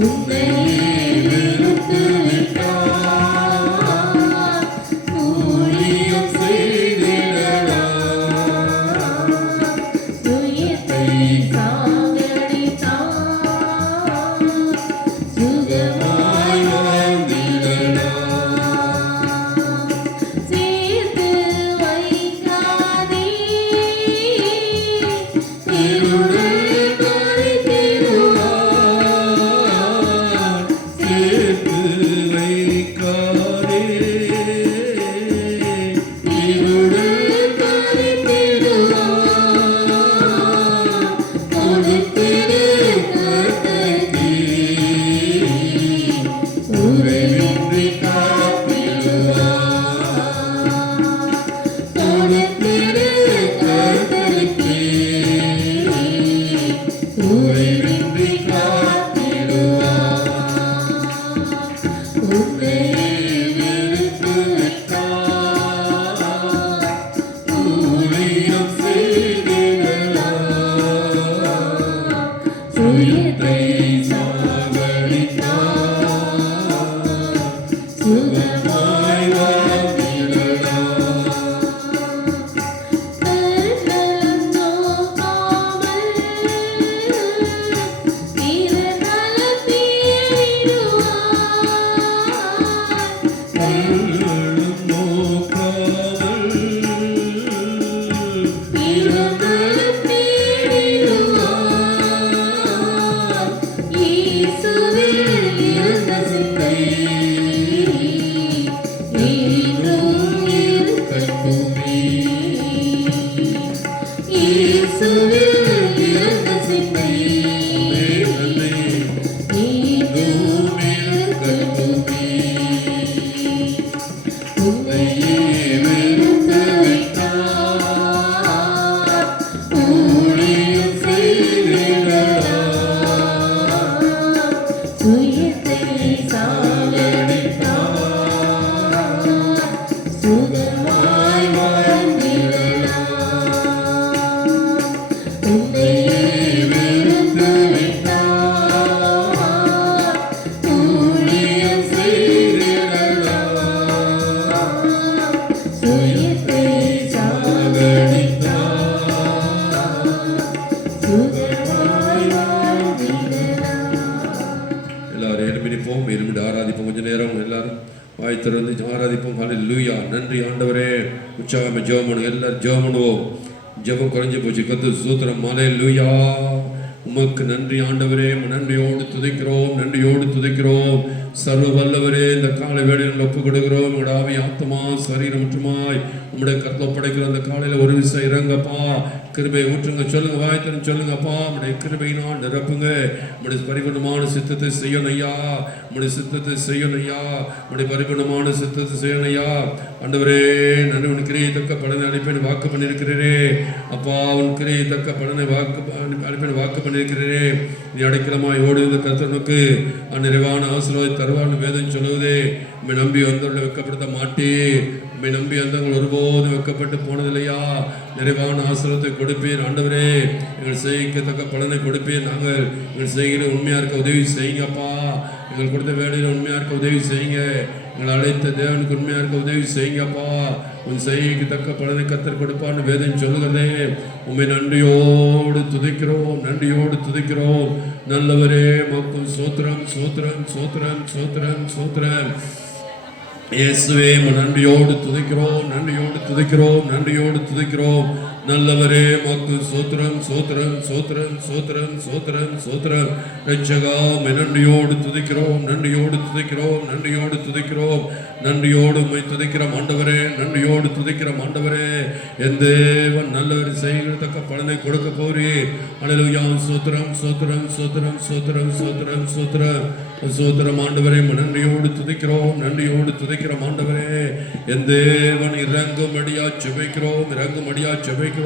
உன்னையே வெறுத்து விட்டார், ஊழியம் செய்திடலாம். சுயத்தை சாகடித்தார், சுகமாய் வாழ்ந்திடலாம். சேர்த்து வைக்காதீர், இருளை பறித்திடுவார். சுகமாய் வாழ்ந்திடலாம். உன்னையே வெறுத்து விட்டார், ஊழியம் செய்திடலாம். சுயத்தை சாகடித்தார், சுகமாய் வாழ்ந்திடலாம். எல்லாரும் எழுப்பிப்போம், எழுப்பிட்டு ஆராதிப்போம். கொஞ்ச நேரம் எல்லாரும் வாய் திறந்து ஆராதிப்போம். ஹல்லேலூயா. நன்றி ஆண்டவரே. உற்சாகமாக ஜெபம் பண்ணுங்க. எல்லாரும் ஜெபம் பண்ணுவோம். ஜெபம் குறைஞ்சு போச்சு. கர்த்தர் ஸ்தோத்திரம். ஹல்லேலூயா. உமக்கு நன்றி ஆண்டவரே. நன்றியோடு துதிக்கிறோம், நன்றியோடு துதிக்கிறோம். சர்வ வல்லவரே, இந்த காலை வேளையில் ஒப்பு கொடுக்கிறோம். உங்களோட ஆவி ஆத்மா சரீரம் முற்றுமாய் உங்களுடைய கருத்தில் படைக்கிற அந்த காலையில் ஒரு விஷயம் இறங்கப்பா. கிருபை ஊற்றுங்க. சொல்லுங்க, வாய்த்தரன் சொல்லுங்கப்பா. உங்களுடைய கிருபையினால் நிரப்புங்க. உங்களுடைய பரிபூர்ணமான சித்தத்தை செய்யணும் ஐயா. உங்களுடைய சித்தத்தை செய்யணும் ஐயா. உங்களுடைய பரிபூர்ணமான சித்தத்தை செய்யணும் ஐயா. ஆண்டவரே நன்றி. உன் கிரியை தக்க பலனை அளிப்பேன் வாக்கு பண்ணியிருக்கிறீரே அப்பா. உன் கிரியை தக்க பலனை அளிப்பேன் வாக்கு பண்ணியிருக்கிறீரே. நீ அடைக்கலமாய் ஓடி வந்த கர்த்தனுக்கு நிறைவான ஆசீர்வாதத்தை தருவான்னு வேதம் சொல்லுவதே. உம்மை நம்பி வந்தவர்களை வெட்கப்படுத்த மாட்டீர். உம்மை நம்பி வந்தவர்கள் ஒருபோதும் வெட்கப்பட்டு போனதில்லையா. நிறைவான ஆசீர்வாதத்தை கொடுப்பீர் ஆண்டவரே. எங்கள் செய்யத்தக்க பலனை கொடுப்பீர். நாங்கள் எங்கள் செய்கிற உண்மையாக இருக்க உதவி செய்யுங்கப்பா. எங்கள் கொடுத்த வேலையில் உண்மையாக இருக்க உதவி செய்யுங்க. எங்களை அழைத்த தேவனுக்கு உண்மையாக இருக்க உதவி செய்யுங்கப்பா. உன் செய்கைக்கு தக்க பலனை கர்த்தர் கொடுப்பான்னு வேதம் சொல்லுகிறதே. உண்மை நன்றியோடு துதிக்கிறோம், நன்றியோடு துதிக்கிறோம். நல்லவரே மக்கும் சோத்திரம், சோத்திரம், சோத்திரம், சோத்திரம், சோத்திரம். இயேசுவே நன்றியோடு துதிக்கிறோம், நன்றியோடு துதிக்கிறோம், நன்றியோடு துதிக்கிறோம். நல்லவரே மக்கு சோத்திரம், சோத்திரம், சோத்திரம், சோத்திரம், சோத்திரம், சோத்திரம். ரட்சகா நன்றியோடு துதிக்கிறோம், நன்றியோடு துதிக்கிறோம், நன்றியோடு துதிக்கிறோம். நன்றியோடு உம்மை துதிக்கிறோம் ஆண்டவரே. நன்றியோடு துதிக்கிறோம் ஆண்டவரே. என் தேவன் நல்லவர் செய்யத்தக்க பலனை கொடுக்க போறீர். அல்லேலூயா. சோத்திரம், சோத்திரம், சோத்திரம், சோத்திரம், சோத்திரம், சோத்திரம், சோத்திரம் ஆண்டவரே. நன்றியோடு துதிக்கிறோம், நன்றியோடு துதிக்கிறோம் ஆண்டவரே. என் தேவன் இறங்கும்படியா செபிக்கிறோம், இறங்கும்படியா செபிக்கிறோம்.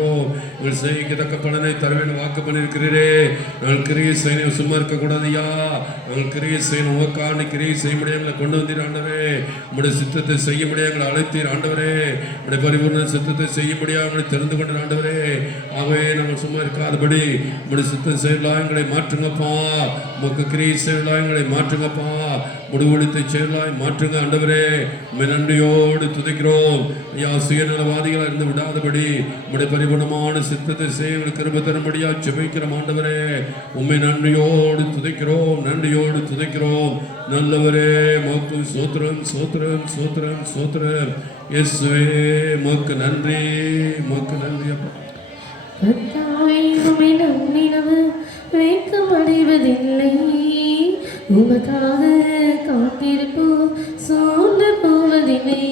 உங்கள் செய்யத்தக்க பலனை தருவேன் வாக்கு பண்ணியிருக்கிறீரே. நாங்கள் கிரியை செய்யணும், சும்மா இருக்கக்கூடாதுயா. நாங்கள் கிரியை செய்யணும். உக்கான கிரியை செய்ய முடியாது எங்களை கொண்டு வந்தீர் ஆண்டவரே. உங்களுடைய சித்தத்தை செய்ய முடியாது எங்களை அழைத்தீர் ஆண்டவரே. உங்களுடைய பரிபூர்ண சித்தத்தை செய்ய முடியாது எங்களை தெரிந்து கொண்ட ஆண்டவரே. ஆகவே நாங்கள் சும்மா இருக்காதபடி உங்களுடைய சித்தம் செய்யலாம் எங்களை மாற்றுங்கப்பா. உமக்கு கிரியை செய்யலாம் எங்களை மாற்றுங்கப்பா. முடிவெடுத்தை செயலாய் மாற்றுங்க ஆண்டவரே. உம்மை நன்றியோடு துதிக்கிறோம் ஐயா. சுயநலவாதிகளாக இருந்து விடாதபடி உம்முடைய பரிபூர்ணமான சித்தத்தை செய்ய கிருபை தரும்படியா ஜெபிக்கிறோம் ஆண்டவரே. உம்மை நன்றியோடு துதிக்கிறோம், நன்றியோடு துதிக்கிறோம். நல்லவரே மக்கு சோத்திரம், சோத்திரம், சோத்திரம், சோத்திரம். இயேசுவே மக்கு நன்றி, மக்கு நன்றி அப்பா. கர்த்தாவே உம்மை நம்பினவர் வெட்கமடைவதில்லை. உமக்காக காத்திருப்போம், சோர்ந்து போவதில்லை.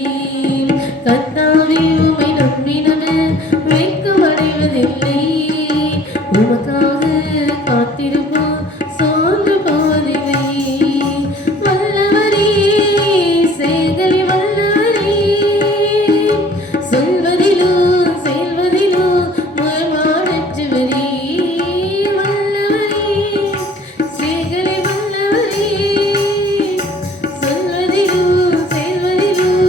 கர்த்தாவே உம்மை நம்பினவர் வெட்கமடைவதில்லை. உமக்காக காத்திருப்போம், சோர்ந்து போவதில்லை. வல்லவரே, செயல்களில் வல்லவரே, சொல்வதிலும் செயல்வதிலும் மறுமாறற்றவரே. வல்லவரே, செயல்களில் வல்லவரே, சொல்வதிலும் செயல்வதிலும்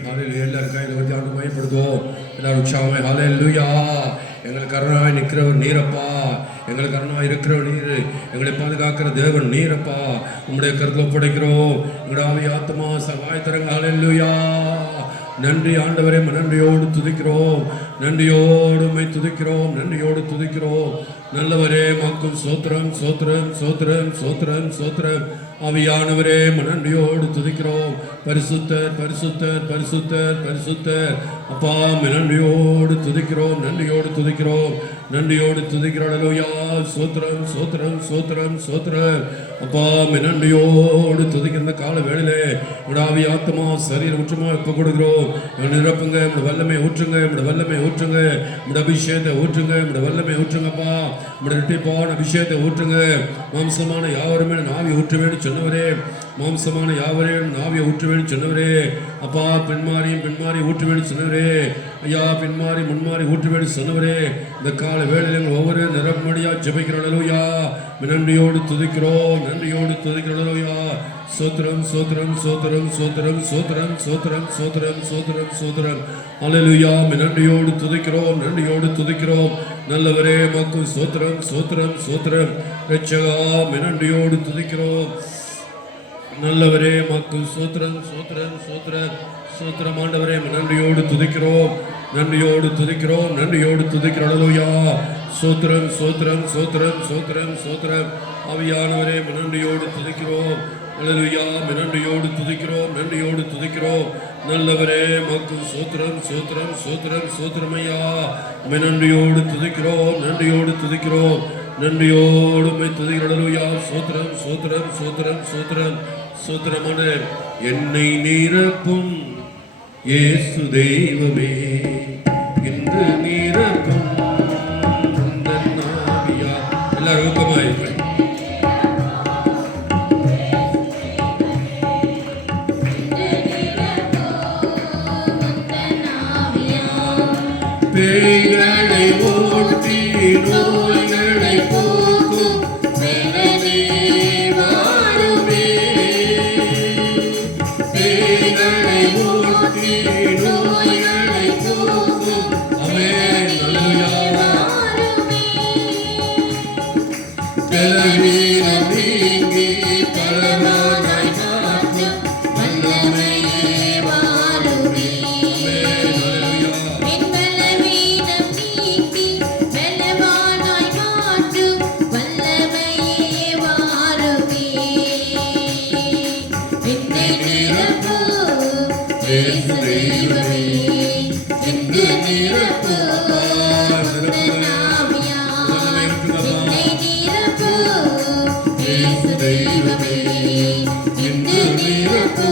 ஹalleluya எல்லாரும் கையில வச்சு ஆண்டு மகிமைப்படுத்துவோம் எல்லாரும் உற்சாகமாய் ஹalleluya எங்களுக்கு கருணாய் நிற்கிறவர் நீரப்பா எங்களுக்கு கருணாய் இருக்கிறவர் நீர் எங்களை பாதுகாக்கிற தேவன் நீரப்பா உம்முடைய கருத்துல ஒப்படைக்கிறோம் எங்களுடைய ஆவி ஆத்மா சகாய் தரங்க ஹalleluya நன்றி ஆண்டவரே நன்றியோடு துதிக்கிறோம் நன்றியோடு உம்மை துதிக்கிறோம் நன்றியோடு துதிக்கிறோம் நல்லவரே மக்கும் சோத்திரம் சோத்திரம் சோத்திரம் சோத்திரம் சோத்திரம் ஆவியானவரே நன்றியோடு துதிக்கிறோம் பரிசுத்தர் பரிசுத்தர் பரிசுத்தர் பரிசுத்தர் அப்பா நன்றியோடு துதிக்கிறோம் நன்றியோடு துதிக்கிறோம் நன்றியோடு துதிக்கிறோம் ஹல்லேலூயா சோத்திரம் சோத்திரம் சோத்திரம் சோத்திரம் அப்பா நன்றியோடு துதிக்கிற கால வேளையிலே உடைய ஆவி ஆத்மா சரீரம் ஊற்றமா இப்ப கொடுக்கிறோம் நிரப்புங்க உடைய வல்லமை ஊற்றுங்க உடைய வல்லமை ஊற்றுங்க உடைய அபிஷேகத்தை ஊற்றுங்க உடைய வல்லமை ஊற்றுங்கப்பா உடைய இரட்டிப்பான அபிஷேகத்தை ஊற்றுங்க மாம்சமான யாவருமே நாவி ஊற்றுவேன்னு சொன்னவரே மாம்சமான யாவரையும் நாவியை ஊற்றுவேன்னு சொன்னவரே அப்பா பெண்மாரியும் பெண்மாரி ஊற்றுவேன்னு சொன்னவரே ஐயா பின்மாறி முன்மாறி ஊற்றுவேன்னு சொன்னவரே இந்த கால வேளையில் ஒவ்வொரு நிரப்படியா ஜெபிக்கிறோம் ஹல்லேலூயா நன்றியோடு துதிக்கிறோம் நன்றியோடு துதிக்கிறோம் ஹல்லேலூயா சோத்திரம் சோத்திரம் சோத்திரம் சோத்திரம் சோத்திரம் சோத்திரம் சோத்திரம் சோத்திரம் சோத்திரம் ஹல்லேலூயா நன்றியோடு துதிக்கிறோம் நன்றியோடு துதிக்கிறோம் நல்லவரே மக்கும் சோத்திரம் சோத்திரம் சோத்திரம் ரட்சகா நன்றியோடு துதிக்கிறோம் நல்லவரே மக்கு சோத்திரம் சோத்திரம் சோத்திரம் சோத்திரம் ஆண்டவரே நன்றியோடு துதிக்கிறோம் நன்றியோடு துதிக்கிறோம் நன்றியோடு துதிக்கிறோம் ஹல்லேலூயா சோத்திரம் சோத்திரம் சோத்திரம் சோத்திரம் சோத்திரம் ஆவியானவரே நன்றியோடு துதிக்கிறோம் ஹல்லேலூயா நன்றியோடு துதிக்கிறோம் நன்றியோடு துதிக்கிறோம் நல்லவரே மக்கு சோத்திரம் சோத்திரம் சோத்திரம் சோத்திரமையா நன்றியோடு துதிக்கிறோம் நன்றியோடு துதிக்கிறோம் நன்றியோடு துதிக்கிறோம் ஹல்லேலூயா சோத்திரம் சோத்திரம் சோத்திரம் சோத்திரம் சோத்திரமான என்னை நிரப்பும் இயேசு தெய்வமே இன்று நிரப்பும் உந்தன் ஆவியால் எல்லாரும் ஊக்கமாய் பேய்களை ஓட்டி நோய்களை போக்கும் வெள்ளமே வாருமே பேய்களை ஓட்டி நோய்களை போக்கும் ஆமென் ஹல்லேலூயா பலவீனம் நீங்கி பலவானாய் மாற்றும் வல்லமையே வாருமே இயேசு தெய்வமே இன்று நிரப்பு உந்தன் ஆவியால் என்னை நிரப்பு இயேசு தெய்வமே இன்று நிரப்பு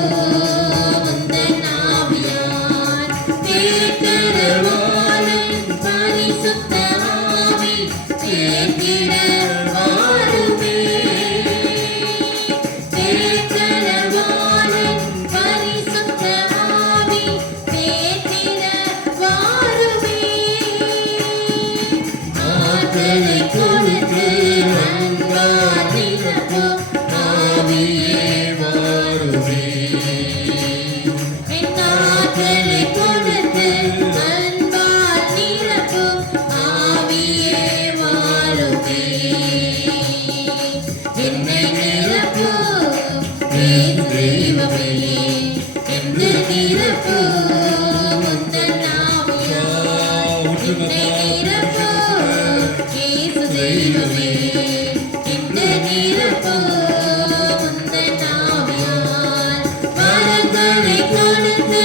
உந்தன் ஆவியால் தேற்றரவாளன் பரிசுத்த ஆவி தேற்றிட வாருமே தேற்றரவாளன் பரிசுத்த ஆவி தேற்றிட வாருமே ஆற்றலை கொடுத்து அன்பால் நிரப்பும் ஆவியே வாருமே என் ஆற்றலை கொடுத்து அன்பால் நிரப்பும் ஆவியே வாருமே என்னை நிரப்பும் இயேசு தெய்வமே என்று நிரப்பும் உந்தன் ஆவியால் என்னை நிரப்பும் இயேசு தெய்வமே என்று நிரப்பும் உந்தன் ஆவியால் வரங்களை கொடுத்து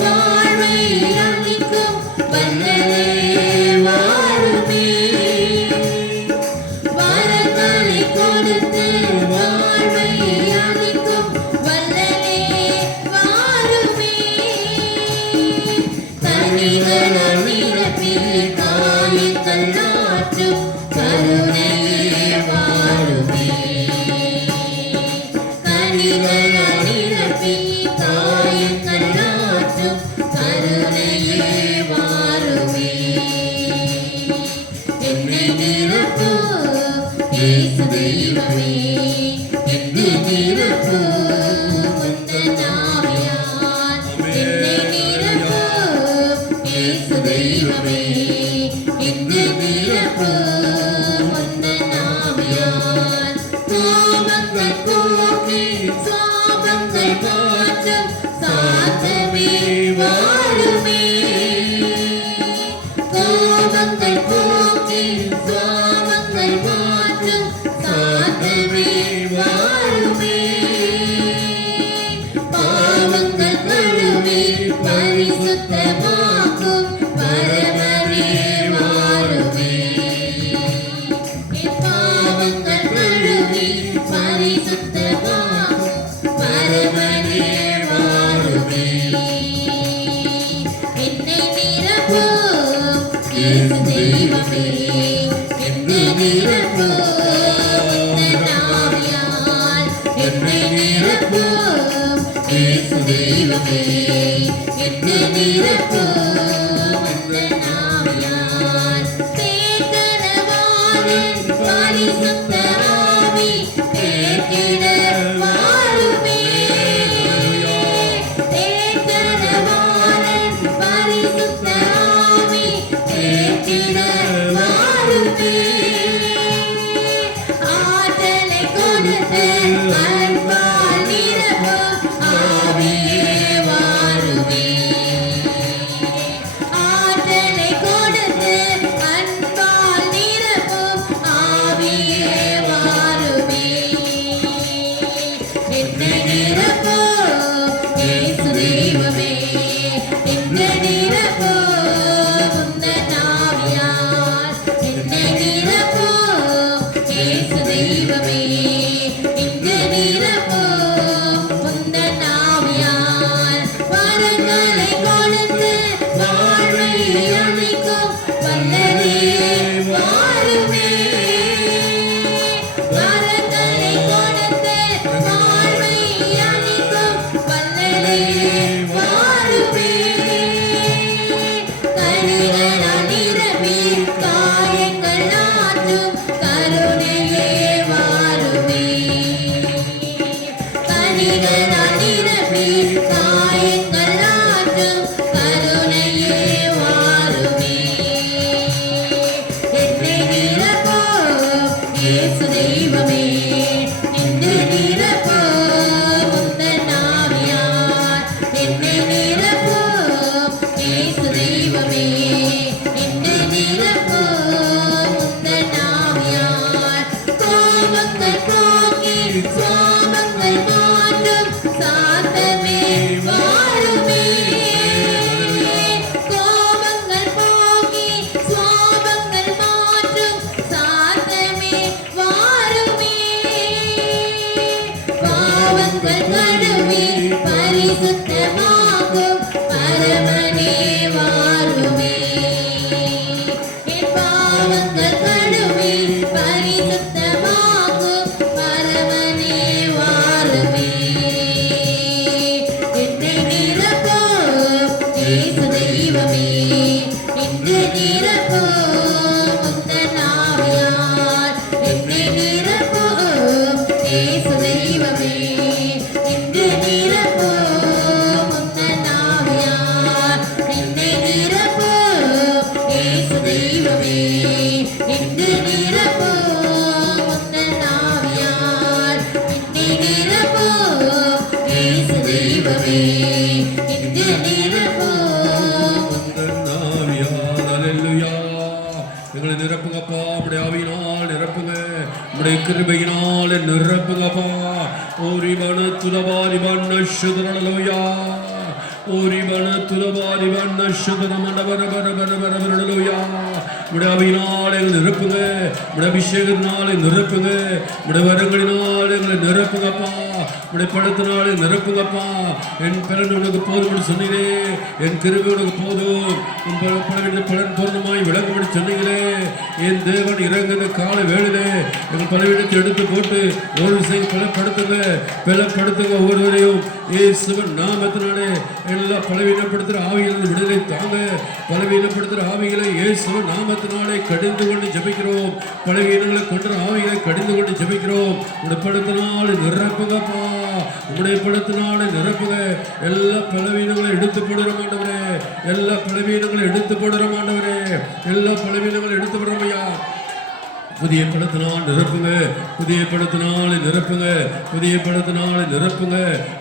வாழ்வை அளிக்கும் வல்லலே வாருமே வரங்களை கொடுத்து வாழ்வை அளிக்கும் வல்லலே வாருமே கனிகளால் நிரப்பி காயங்கள் ஆற்றும் கருணையே வாருமே கனிகளால் நிரப்பி காயங்கள் ஆற்றும் கருணையே வாருமே என்னை நிரப்பும் இயேசு தெய்வமே என்று நிரப்பும் உந்தன் ஆவியால் என்னை தெய்வமே இன்று நிரப்பு உந்தன் ஆவியால் கோபங்கள் போக்கி சாபங்கள் மாற்றும் சாந்தமே வாழுமே கோபங்கள் போக்கி சாபங்கள் மாற்றும் சாந்தமே வாழுமே பாவங்கள் கழுவி பரிசுத்தமாக்கும் பரமனே வாழுமே என் பாவங்கள் கழுவி பரிசுத்தமாக்கும் பரமனே வாழுமே என்னை நிரப்பும் இயேசு தெய்வமே என்னை நிரப்பும் உந்தன் ஆவியால் என்னை நிரப்பும் இயேசு தெய்வமே என்னை நிரப்பும் உந்தன் ஆவியால் தேற்றரவானின் பரிசுத்த ஆவி தேற்றிட வாழுமே தேற்றரவானின் பரிசுத்த ஆவி தேற்றிட வாழுமே ஆற்றலை கொடுத்து அன்பால் நிரப்பும் ஆவியே வாழுமே ஆற்றலை கொடுத்து அன்பால் நிரப்பும் ஆவியே வாழுமே என்னை நிரப்பும் இயேசு தெய்வமே என்னை நிரப்பும் உந்தன் ஆவியால் என்னை நிரப்பும் இயேசு தெய்வமே இன்று நிரப்பும் உந்தன் ஆவியால் வரங்களை கொடுத்து வாழ்வை அளிக்கும் வல்லதே வாழுமே வரங்களை கொடுத்து வாழ்வை அளிக்கும் வல்லதே வாழுமே கனிகளால் நிரம்பி காயங்கள் ஆற்றும் கருணையே வாழுமே கனிகளால் நிரம்பி காயங்கள் ஆற்றும் கருணையே வாழுமே என்னை நிரப்பும் இயேசு தெய்வமே இன்று நிரப்பும் உந்தன் ஆவியால் என்னை நிரப்பும் இயேசு தெய்வமே இன்று நிரப்பும் உந்தன் ஆவியால் கோபங்கள் போக்கி சாபங்கள் மாற்றும் சாந்தமே வாழுமே கோபங்கள் போக்கி சாபங்கள் மாற்றும் சாந்தமே வாழுமே பாவங்கள் கழுவி பரிசுத்தமாக்கும் பரமனே வாழுமே என் பாவங்கள் கழுவி பரிசுத்தமாக்கும் பரமனே வாழுமே என்னை நிரப்பும் இயேசு தெய்வமே இன்று நிரப்பும் உந்தன் ஆவியால் என்னை நிரப்பும் இயேசு தெய்வமே இன்று நிரப்பும் உந்தன் ஆவியால் என்னை நிரப்பும் இயேசு தெய்வமே இன்று நிரப்பும் உந்தன் ஆவியால் என்னை நிரப்பும் இயேசு தெய்வமே இன்று நிரப்பும் உந்தன் ஆவியால். அல்லேலூயா. எங்களை நிரப்புங்கப்பா, உம்முடைய ஆவியினால் நிரப்புங்க, உம்முடைய கிருபையினால் நிரப்புங்கப்பா. ஓரிபன துலபாரி வண்ண சுதரலோயா ஓரிபன துலபாரி வண்ண சுதர மண்டபர பர பர பர பரலோயா. உம்முடைய ஆவியினால் எங்களை நிரப்புங்க, உம்முடைய அபிஷேகத்தினாலே நிரப்புங்க, உம்முடைய வரங்களினால் எங்களை நிரப்புங்கப்பா, உம்முடைய பழத்தினாலே நிரப்புங்கப்பா. என் பலன் உனக்கு போதும் சொன்னீங்களே, என் கிருபை உனக்கு போதும், உன் பலன் பூர்ணமாய் விளங்கும்படி சொன்னீங்களே. என் தேவன் இறங்குற கால வேளையிலே எங்கள் பலவீனத்தை எடுத்து போட்டு ஒரு விஷயம் பலப்படுத்துங்க ஒவ்வொருவரையும் இயேசுவின் நாமத்தினாலே. எல்லா பலவீனப்படுத்துகிற ஆவிகளின் விடுதலை தாங்க, பலவீனப்படுத்துகிற ஆவிகளை இயேசுவின் நாமத்தினாலே கடிந்து கொண்டு ஜெபிக்கிறோம். பலவீனங்களை கொண்ட ஆவிகளை கடிந்து கொண்டு ஜெபிக்கிறோம். உடைய பலத்தினாலே நிரப்புங்கப்பா. உம்முடைய பலத்தினாலே நிரப்புங்க. எல்லா பலவீனங்களை எடுத்து போடுற ஆண்டவரே, எல்லா பலவீனங்களை எடுத்து போடுற ஆண்டவரே, எல்லா பலவீனங்களை எடுத்து போடுறோம் ஐயா. புதிய படத்தினால் நிரப்புங்க, புதிய படத்தினால நிரப்புங்க, புதிய படத்தினால நிரப்புங்க,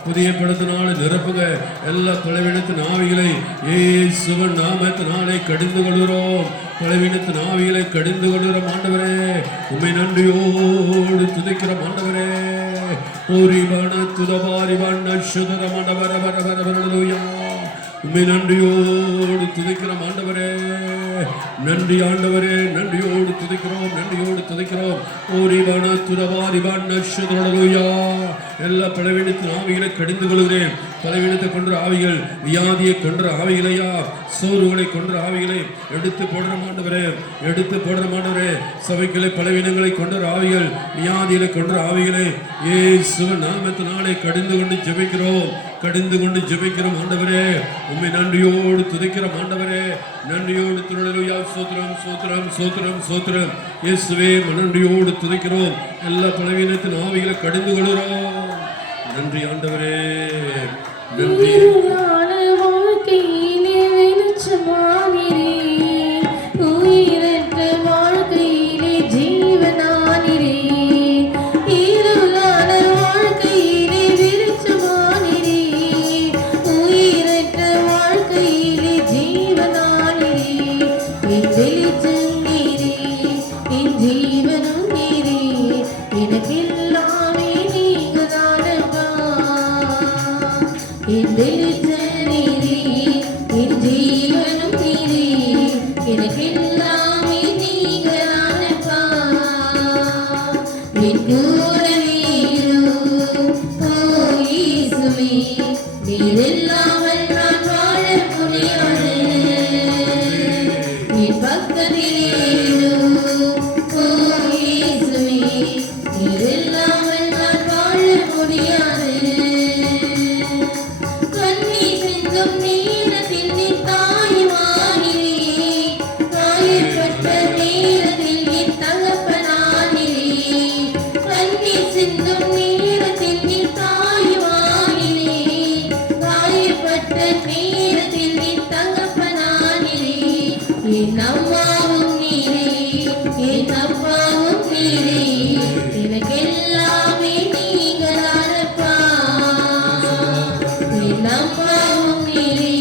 புதிய படத்தினால நிரப்புங்க. எல்லா பலவீனத்தின் ஆவிகளை இயேசுவின் நாமத்தினாலே கடிந்து கொள்கிறோம். பலவீனத்தின் ஆவிகளை கடிந்து கொள்கிறோம் ஆண்டவரே. உம்மை நன்றியோடு துதிக்கிற ஆண்டவரே. ஓரிபான துதபாரிபான சுதர மண்டபர வர வர வரலுயா. உம்மை நன்றியோடு துதிக்கிற ஆண்டவரே. நன்றி ஆண்டவரே, நன்றியோடு துதிக்கிறோம், நன்றியோடு துதிக்கிறோம். ஓரிபான துதபாரிபான சுதரலுயா. எல்லா பலவீனத்தின் ஆவிகளை கடிந்து கொள்கிறேன். பலவீனத்தை கொன்ற ஆவிகள், வியாதியை கொன்ற ஆவிகளையா, சோர்வுகளை கொன்ற ஆவிகளை எடுத்து போடுற ஆண்டவரே, எடுத்து போடுற ஆண்டவரே. சபைகளை பலவீனங்களை கொன்ற ஆவிகள், வியாதிகளை கொன்ற ஆவிகளை இயேசுவின் நாமத்தினாலே கடிந்து கொண்டு ஜெபிக்கிறோம், கடிந்து கொண்டு ஜெபிக்கிறோம் ஆண்டவரே. உம்மை நன்றியோடு துதிக்கிறோம் ஆண்டவரே, நன்றியோடு துதிக்கிறோம். சோத்திரம் சோத்திரம் சோத்திரம் சோத்திரம். இயேசுவே நன்றியோடு துதிக்கிறோம். எல்லா பலவீனத்தின் ஆவிகளை கடிந்து கொள்கிறோம். நன்றி ஆண்டவரே, நன்றி. வாழ்க்கையிலே வெளிச்சமானிரே, உயிரற்ற வாழ்க்கையிலே ஜீவனானிரே. இருளான வாழ்க்கையிலே வெளிச்சமானிரே, உயிரற்ற வாழ்க்கையிலே ஜீவனானிரே. என் வெளிச்சம் நீரே, என் ஜீவனும் நீரே, எனக்கெல்லாமே நீங்க தானப்பா. என் வெளிச்சம் நீரே, என் ஜீவனும் நீரே, எனக்கெல்லாமே நீங்க தானப்பா. என் கூடவே இரு, ஓ இயேசுவே, நீரில்லாமல் நான் வாழ முடியாது. என் பக்கத்திலே இரு, ஓ இயேசுவே, நீரில்லாமல் நான் வாழ முடியாது. கண்ணீர் சிந்தும் நேரத்தில் நீ தாயுமானிரே, காயப்பட்ட நேரத்தில் நீ தகப்பனானிரே. கண்ணீர் சிந்தும் நேரத்தில் நீ தாயுமானிரே, காயப்பட்ட நேரத்தில் நீ தகப்பனானிரே. என் அம்மாவும் நீரே, என் அப்பாவும் நீரே, எனக்கெல்லாமே நீங்க தானப்பா. என் அம்மாவும் நீரே,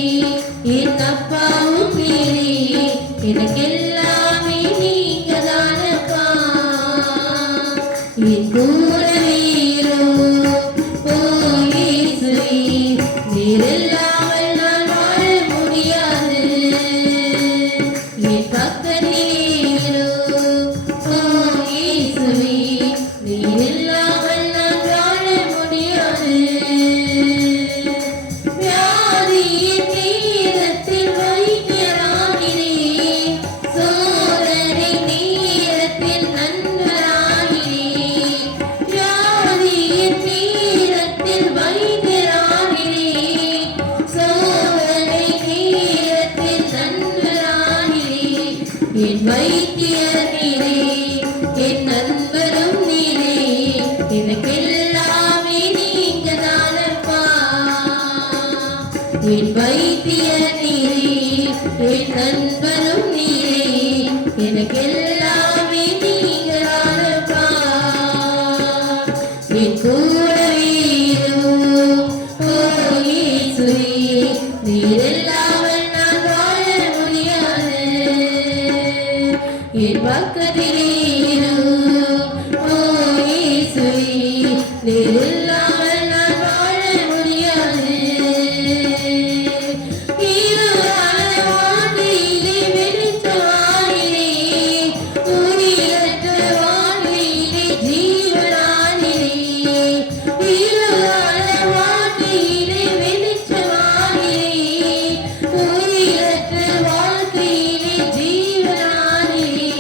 என் அப்பாவும் நீரே, எனக்கெல்லாமே நீங்க தானப்பா. என் கூடவே இரு, ஓ இயேசுவே, நீரில்லாமல் நான் வாழ முடியாது. என் பக்கத்திலே இரு, ஓ இயேசுவே, நீரில்லாமல் நான் வாழ முடியாது. வியாதியின் நேரத்தில் வைத்தியரானிரே, சோதனை நேரத்தில் நண்பரானிரே. வியாதியின் நேரத்தில் வைத்தியரானிரே, சோதனை நேரத்தில் நண்பரானிரே. என் வைத்தியர் நீரே, என் நண்பரும் நீரே, எனக்கெல்லாமே நீங்க தானப்பா. என் வைத்தியர் நீரே, என் நண்பரும் நீரே, எனக்கெல்லாமே நீங்க தானப்பா. என் கூடவே இரு, ஓ இயேசுவே, நீரில்லாமல் நான் வாழ முடியாது. என் பக்கத்திலே இரு, ஓ இயேசுவே, நீரில்லாமல் நான் வாழ முடியாது. இருளான வாழ்க்கையிலே வெளிச்சமானிரே, உயிரற்ற வாழ்க்கையிலே ஜீவனானிரே. இருளான வாழ்க்கையிலே வெளிச்சமானிரே, உயிரற்ற வாழ்க்கையிலே ஜீவனானிரே.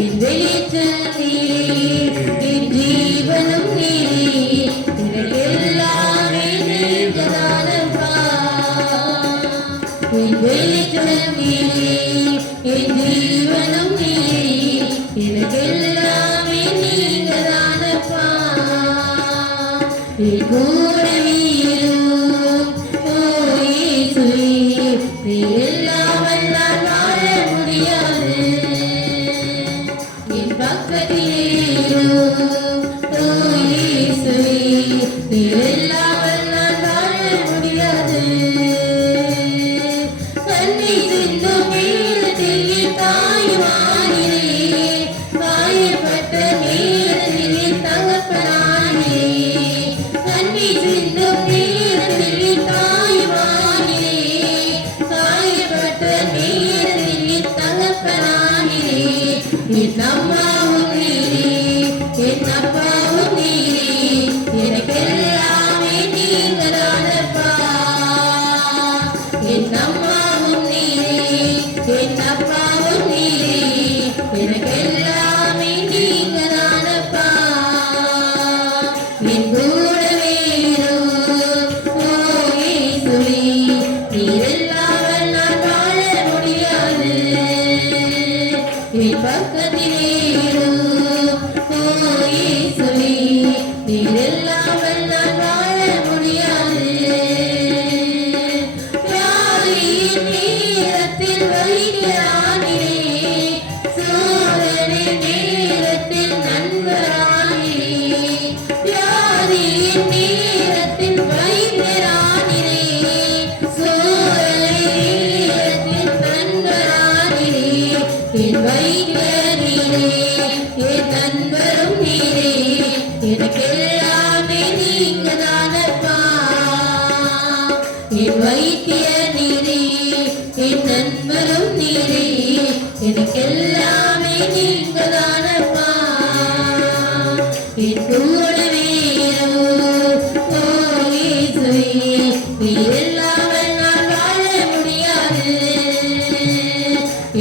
என் வெளிச்சம் நீரே, என் ஜீவனும் நீரே, எனக்கெல்லாமே நீங்க தானப்பா. என் வெளிச்சம் நீரே, என் ஜீவனும் நீரே, எனக்கெல்லாமே நீங்க தானப்பா. என் கூடவே இரும். ஓ இயேசுவே, நீர் இல்லாமல் நான் வாழ முடியாது. என் பக்கத்திலே இரும். ஓ இயேசுவே, நீர் இல்லாமல் நான் வாழ முடியாது. கண்ணை சிந்தும் நேரத்தில் என் தாயுமானே, காயப்பட்ட நேரத்தில் என் தகப்பனானே. கண்ணை சிந்தும் நேரத்தில் என் தாயுமானே, காயப்பட்ட நேரத்தில் என் தகப்பனானே. என் அம்மாவும் நீரே, என் அப்பாவும் நீரே, எனக்கெல்லாமே நீங்கதானப்பா. என் அம்மாவும் நீரே, என் அப்பாவும் நீரே, எனக்கெல்லாமே நீங்கதானப்பா. என் கூடவே இரும். ஓ இயேசுவே, நீர் இல்லாமல் நான் வாழ முடியாது. என் பக்கத்திலே இரும். ஓ இயேசுவே, நீர் இல்லாமல் நான் வாழ முடியாது. வியாதியின் நேரத்தில் வைத்தியரானீரே, சோதனை நேரத்தில் நண்பரானீரே. வியாதியின் நேரத்தில் வைத்தியரானீரே, சோதனை நேரத்தில் நண்பரானீரே. என் வைத்தியர் நீரே, என் நண்பரும் நீரே, எனக்கெல்லாமே நீங்கதானப்பா. என் வைத்தியர் நீரே, என் நண்பரும் நீரே, எனக்கெல்லாமே நீங்கதானப்பா. என் கூடவே இரும். ஓ இயேசுவே, நீர் இல்லாமல் நான் வாழ முடியாது.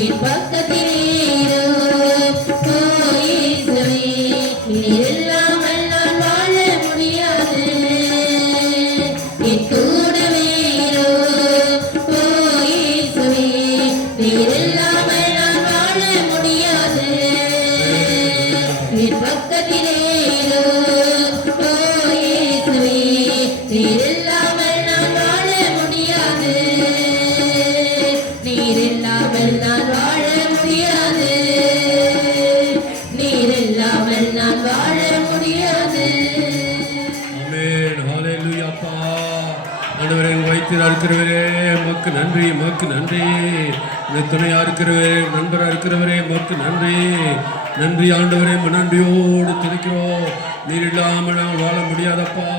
என் பக்கத்திலே இரும். ஓ இயேசுவே, நீர் இல்லாமல் நான் வாழ முடியாது. என் கூடவே இரும். ஓ இயேசுவே, நீர் இல்லாமல் நான் வாழ முடியாது. என் பக்கத்திலே இரும். ஓ இயேசுவே, நீர் இல்லாமல் நான் வாழ முடியாது. நீர் இல்லாமல் நான் வாழ முடியாது. நீர் இல்லாமல் நான் வாழ முடியாது. ஆமென். ஹalleluya அப்பா. ஆண்டவரே, எங்கள் வைத்தியரா இருக்கிறவரே உமக்கு நன்றி, உமக்கு நன்றி. இந்த துணையா இருக்கிறவரே, நண்பரா இருக்கிறவரே உமக்கு நன்றி. நன்றி ஆண்டவரே, நன்றியோடு துதிக்கிறோம். நீர் இல்லாமல் நாங்கள் வாழ முடியாதப்பா.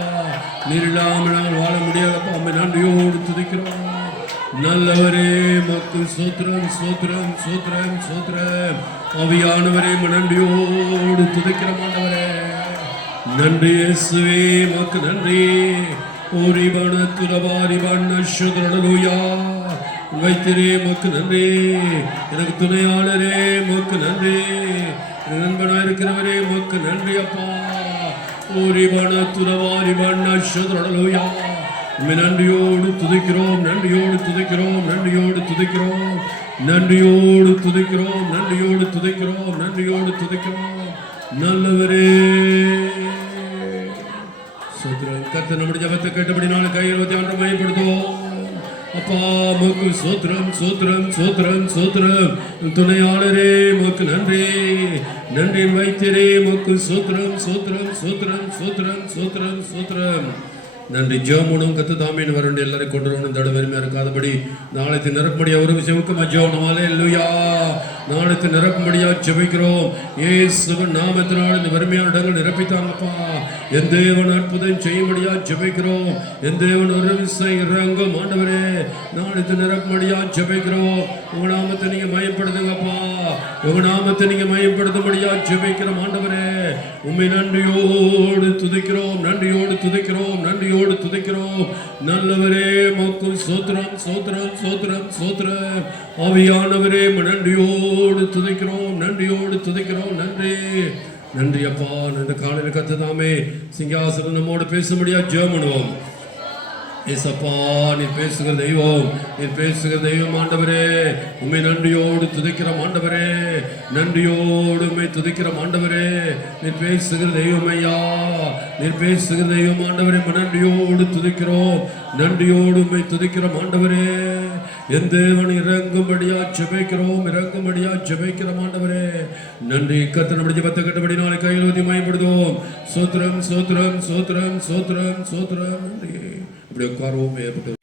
நீர் இல்லாமல் நாங்கள் வாழ முடியாதப்பா. உம்மை நன்றியோடு துதிக்கிறோம். நல்லவரே மக்கு சோத்திரம், சோத்திரம், சோத்திரம், சோத்திரம். ஆவியானவரே நன்றியோடு துதிக்கிறோம் ஆண்டவரே. நன்றி இயேசுவே, மக்கு நன்றி. ஓரிபன துலவாரிபன சுதரலுயா. வைத்திரே மக்கு நன்றி. எனக்கு துணையாளரே மக்கு நன்றி. நண்பனா இருக்கிறவரே மக்கு நன்றி அப்பா. ஓரிபன துலவாரிபன சுதரலுயா. நன்றியோடு துதிக்கிறோம், நன்றியோடு துதிக்கிறோம், நன்றியோடு துதிக்கிறோம், நன்றியோடு துதிக்கிறோம், நன்றியோடு துதிக்கிறோம், நன்றியோடு துதிக்கிறோம். நல்லவரே சோத்திரம். கர்த்தர் நம்முடைய ஜெபத்தை கேட்டபடினால கையில் ஆண்டு மையப்படுத்துவோம். அப்பா மக்கு சோத்திரம், சோத்திரம், சோத்திரம், சோத்திரம். துணையாளரே மக்கு நன்றி. நன்றி வைத்தியரே மக்கு சோத்திரம், சோத்திரம், சோத்திரம், சோத்திரம், சோத்திரம், சோத்திரம். நன்றி. ஜெபமுனும் கத்து தாமேன்னு வரண்டு எல்லாரும் கொண்டு வரணும். தடவரிமையா இருக்காதபடி நாளைக்கு நிரப்பும்படியா ஒரு விஷயமுக்கு மஜ்ஜோனம். அல்லேலூயா. நாளைக்கு நிரப்பும்படியா ஜெபிக்கிறோம். இயேசுவின் நாமத்தினால் இந்த வறுமையான இடங்கள் நிரப்பித்தாங்கப்பா. என் தேவன் அற்புதம் செய்யும்படியா ஜெபிக்கிறோம். என் தேவன் ஒரு விசை இறங்கும் ஆண்டவரே. நாளைக்கு நிரப்பும்படியா ஜெபிக்கிறோம். உங்க நாமத்தை நீங்க மயப்படுத்துங்கப்பா. உங்க நாமத்தை நீங்க மயப்படுத்தும்படியா ஜெபிக்கிறோம் ஆண்டவரே. உம்மை நன்றியோடு துதிக்கிறோம், நன்றியோடு துதிக்கிறோம், நன்றியோடு துதிக்கிறோம். நல்லவரே மக்கும் சோத்திரம், சோத்திரம், சோத்திரம், சோத்திரம். ஆவியானவரே நன்றியோடு துதிக்கிறோம், நன்றியோடு துதிக்கிறோம். நன்றி, நன்றி அப்பா. நன்றி. காலையில் கத்துதாமே சிங்காசனம் நம்மோடு பேசும்படியா ஜெபம் பண்ணுவோம். ஏசப்பா நீர் பேசுகிற தெய்வம், நீர் பேசுகிற தெய்வம் ஆண்டவரே. உம்மை நன்றியோடு துதிக்கிறோம் ஆண்டவரே, நன்றியோடு உம்மை துதிக்கிறோம் ஆண்டவரே. நீர் பேசுகிற தெய்வம் ஐயா, நீர் பேசுகிற தெய்வம் ஆண்டவரே. நன்றியோடு துதிக்கிறோம், நன்றியோடு உம்மை துதிக்கிறோம் ஆண்டவரே. என் தேவன் இறங்கும்படியா ஜெபிக்கிறோம், இறங்கும்படியா ஜெபிக்கிறோம் ஆண்டவரே. நன்றி கர்த்தர் நம்முடைய ஜெபத்தை கேட்டபடி நாளை கையில் ஊதி மயப்படுத்துவோம். சோத்திரம் சோத்திரம் சோத்திரம் சோத்திரம் சோத்திரம். நன்றி. இப்படி உட்காருவோம் ஏற்பட்டு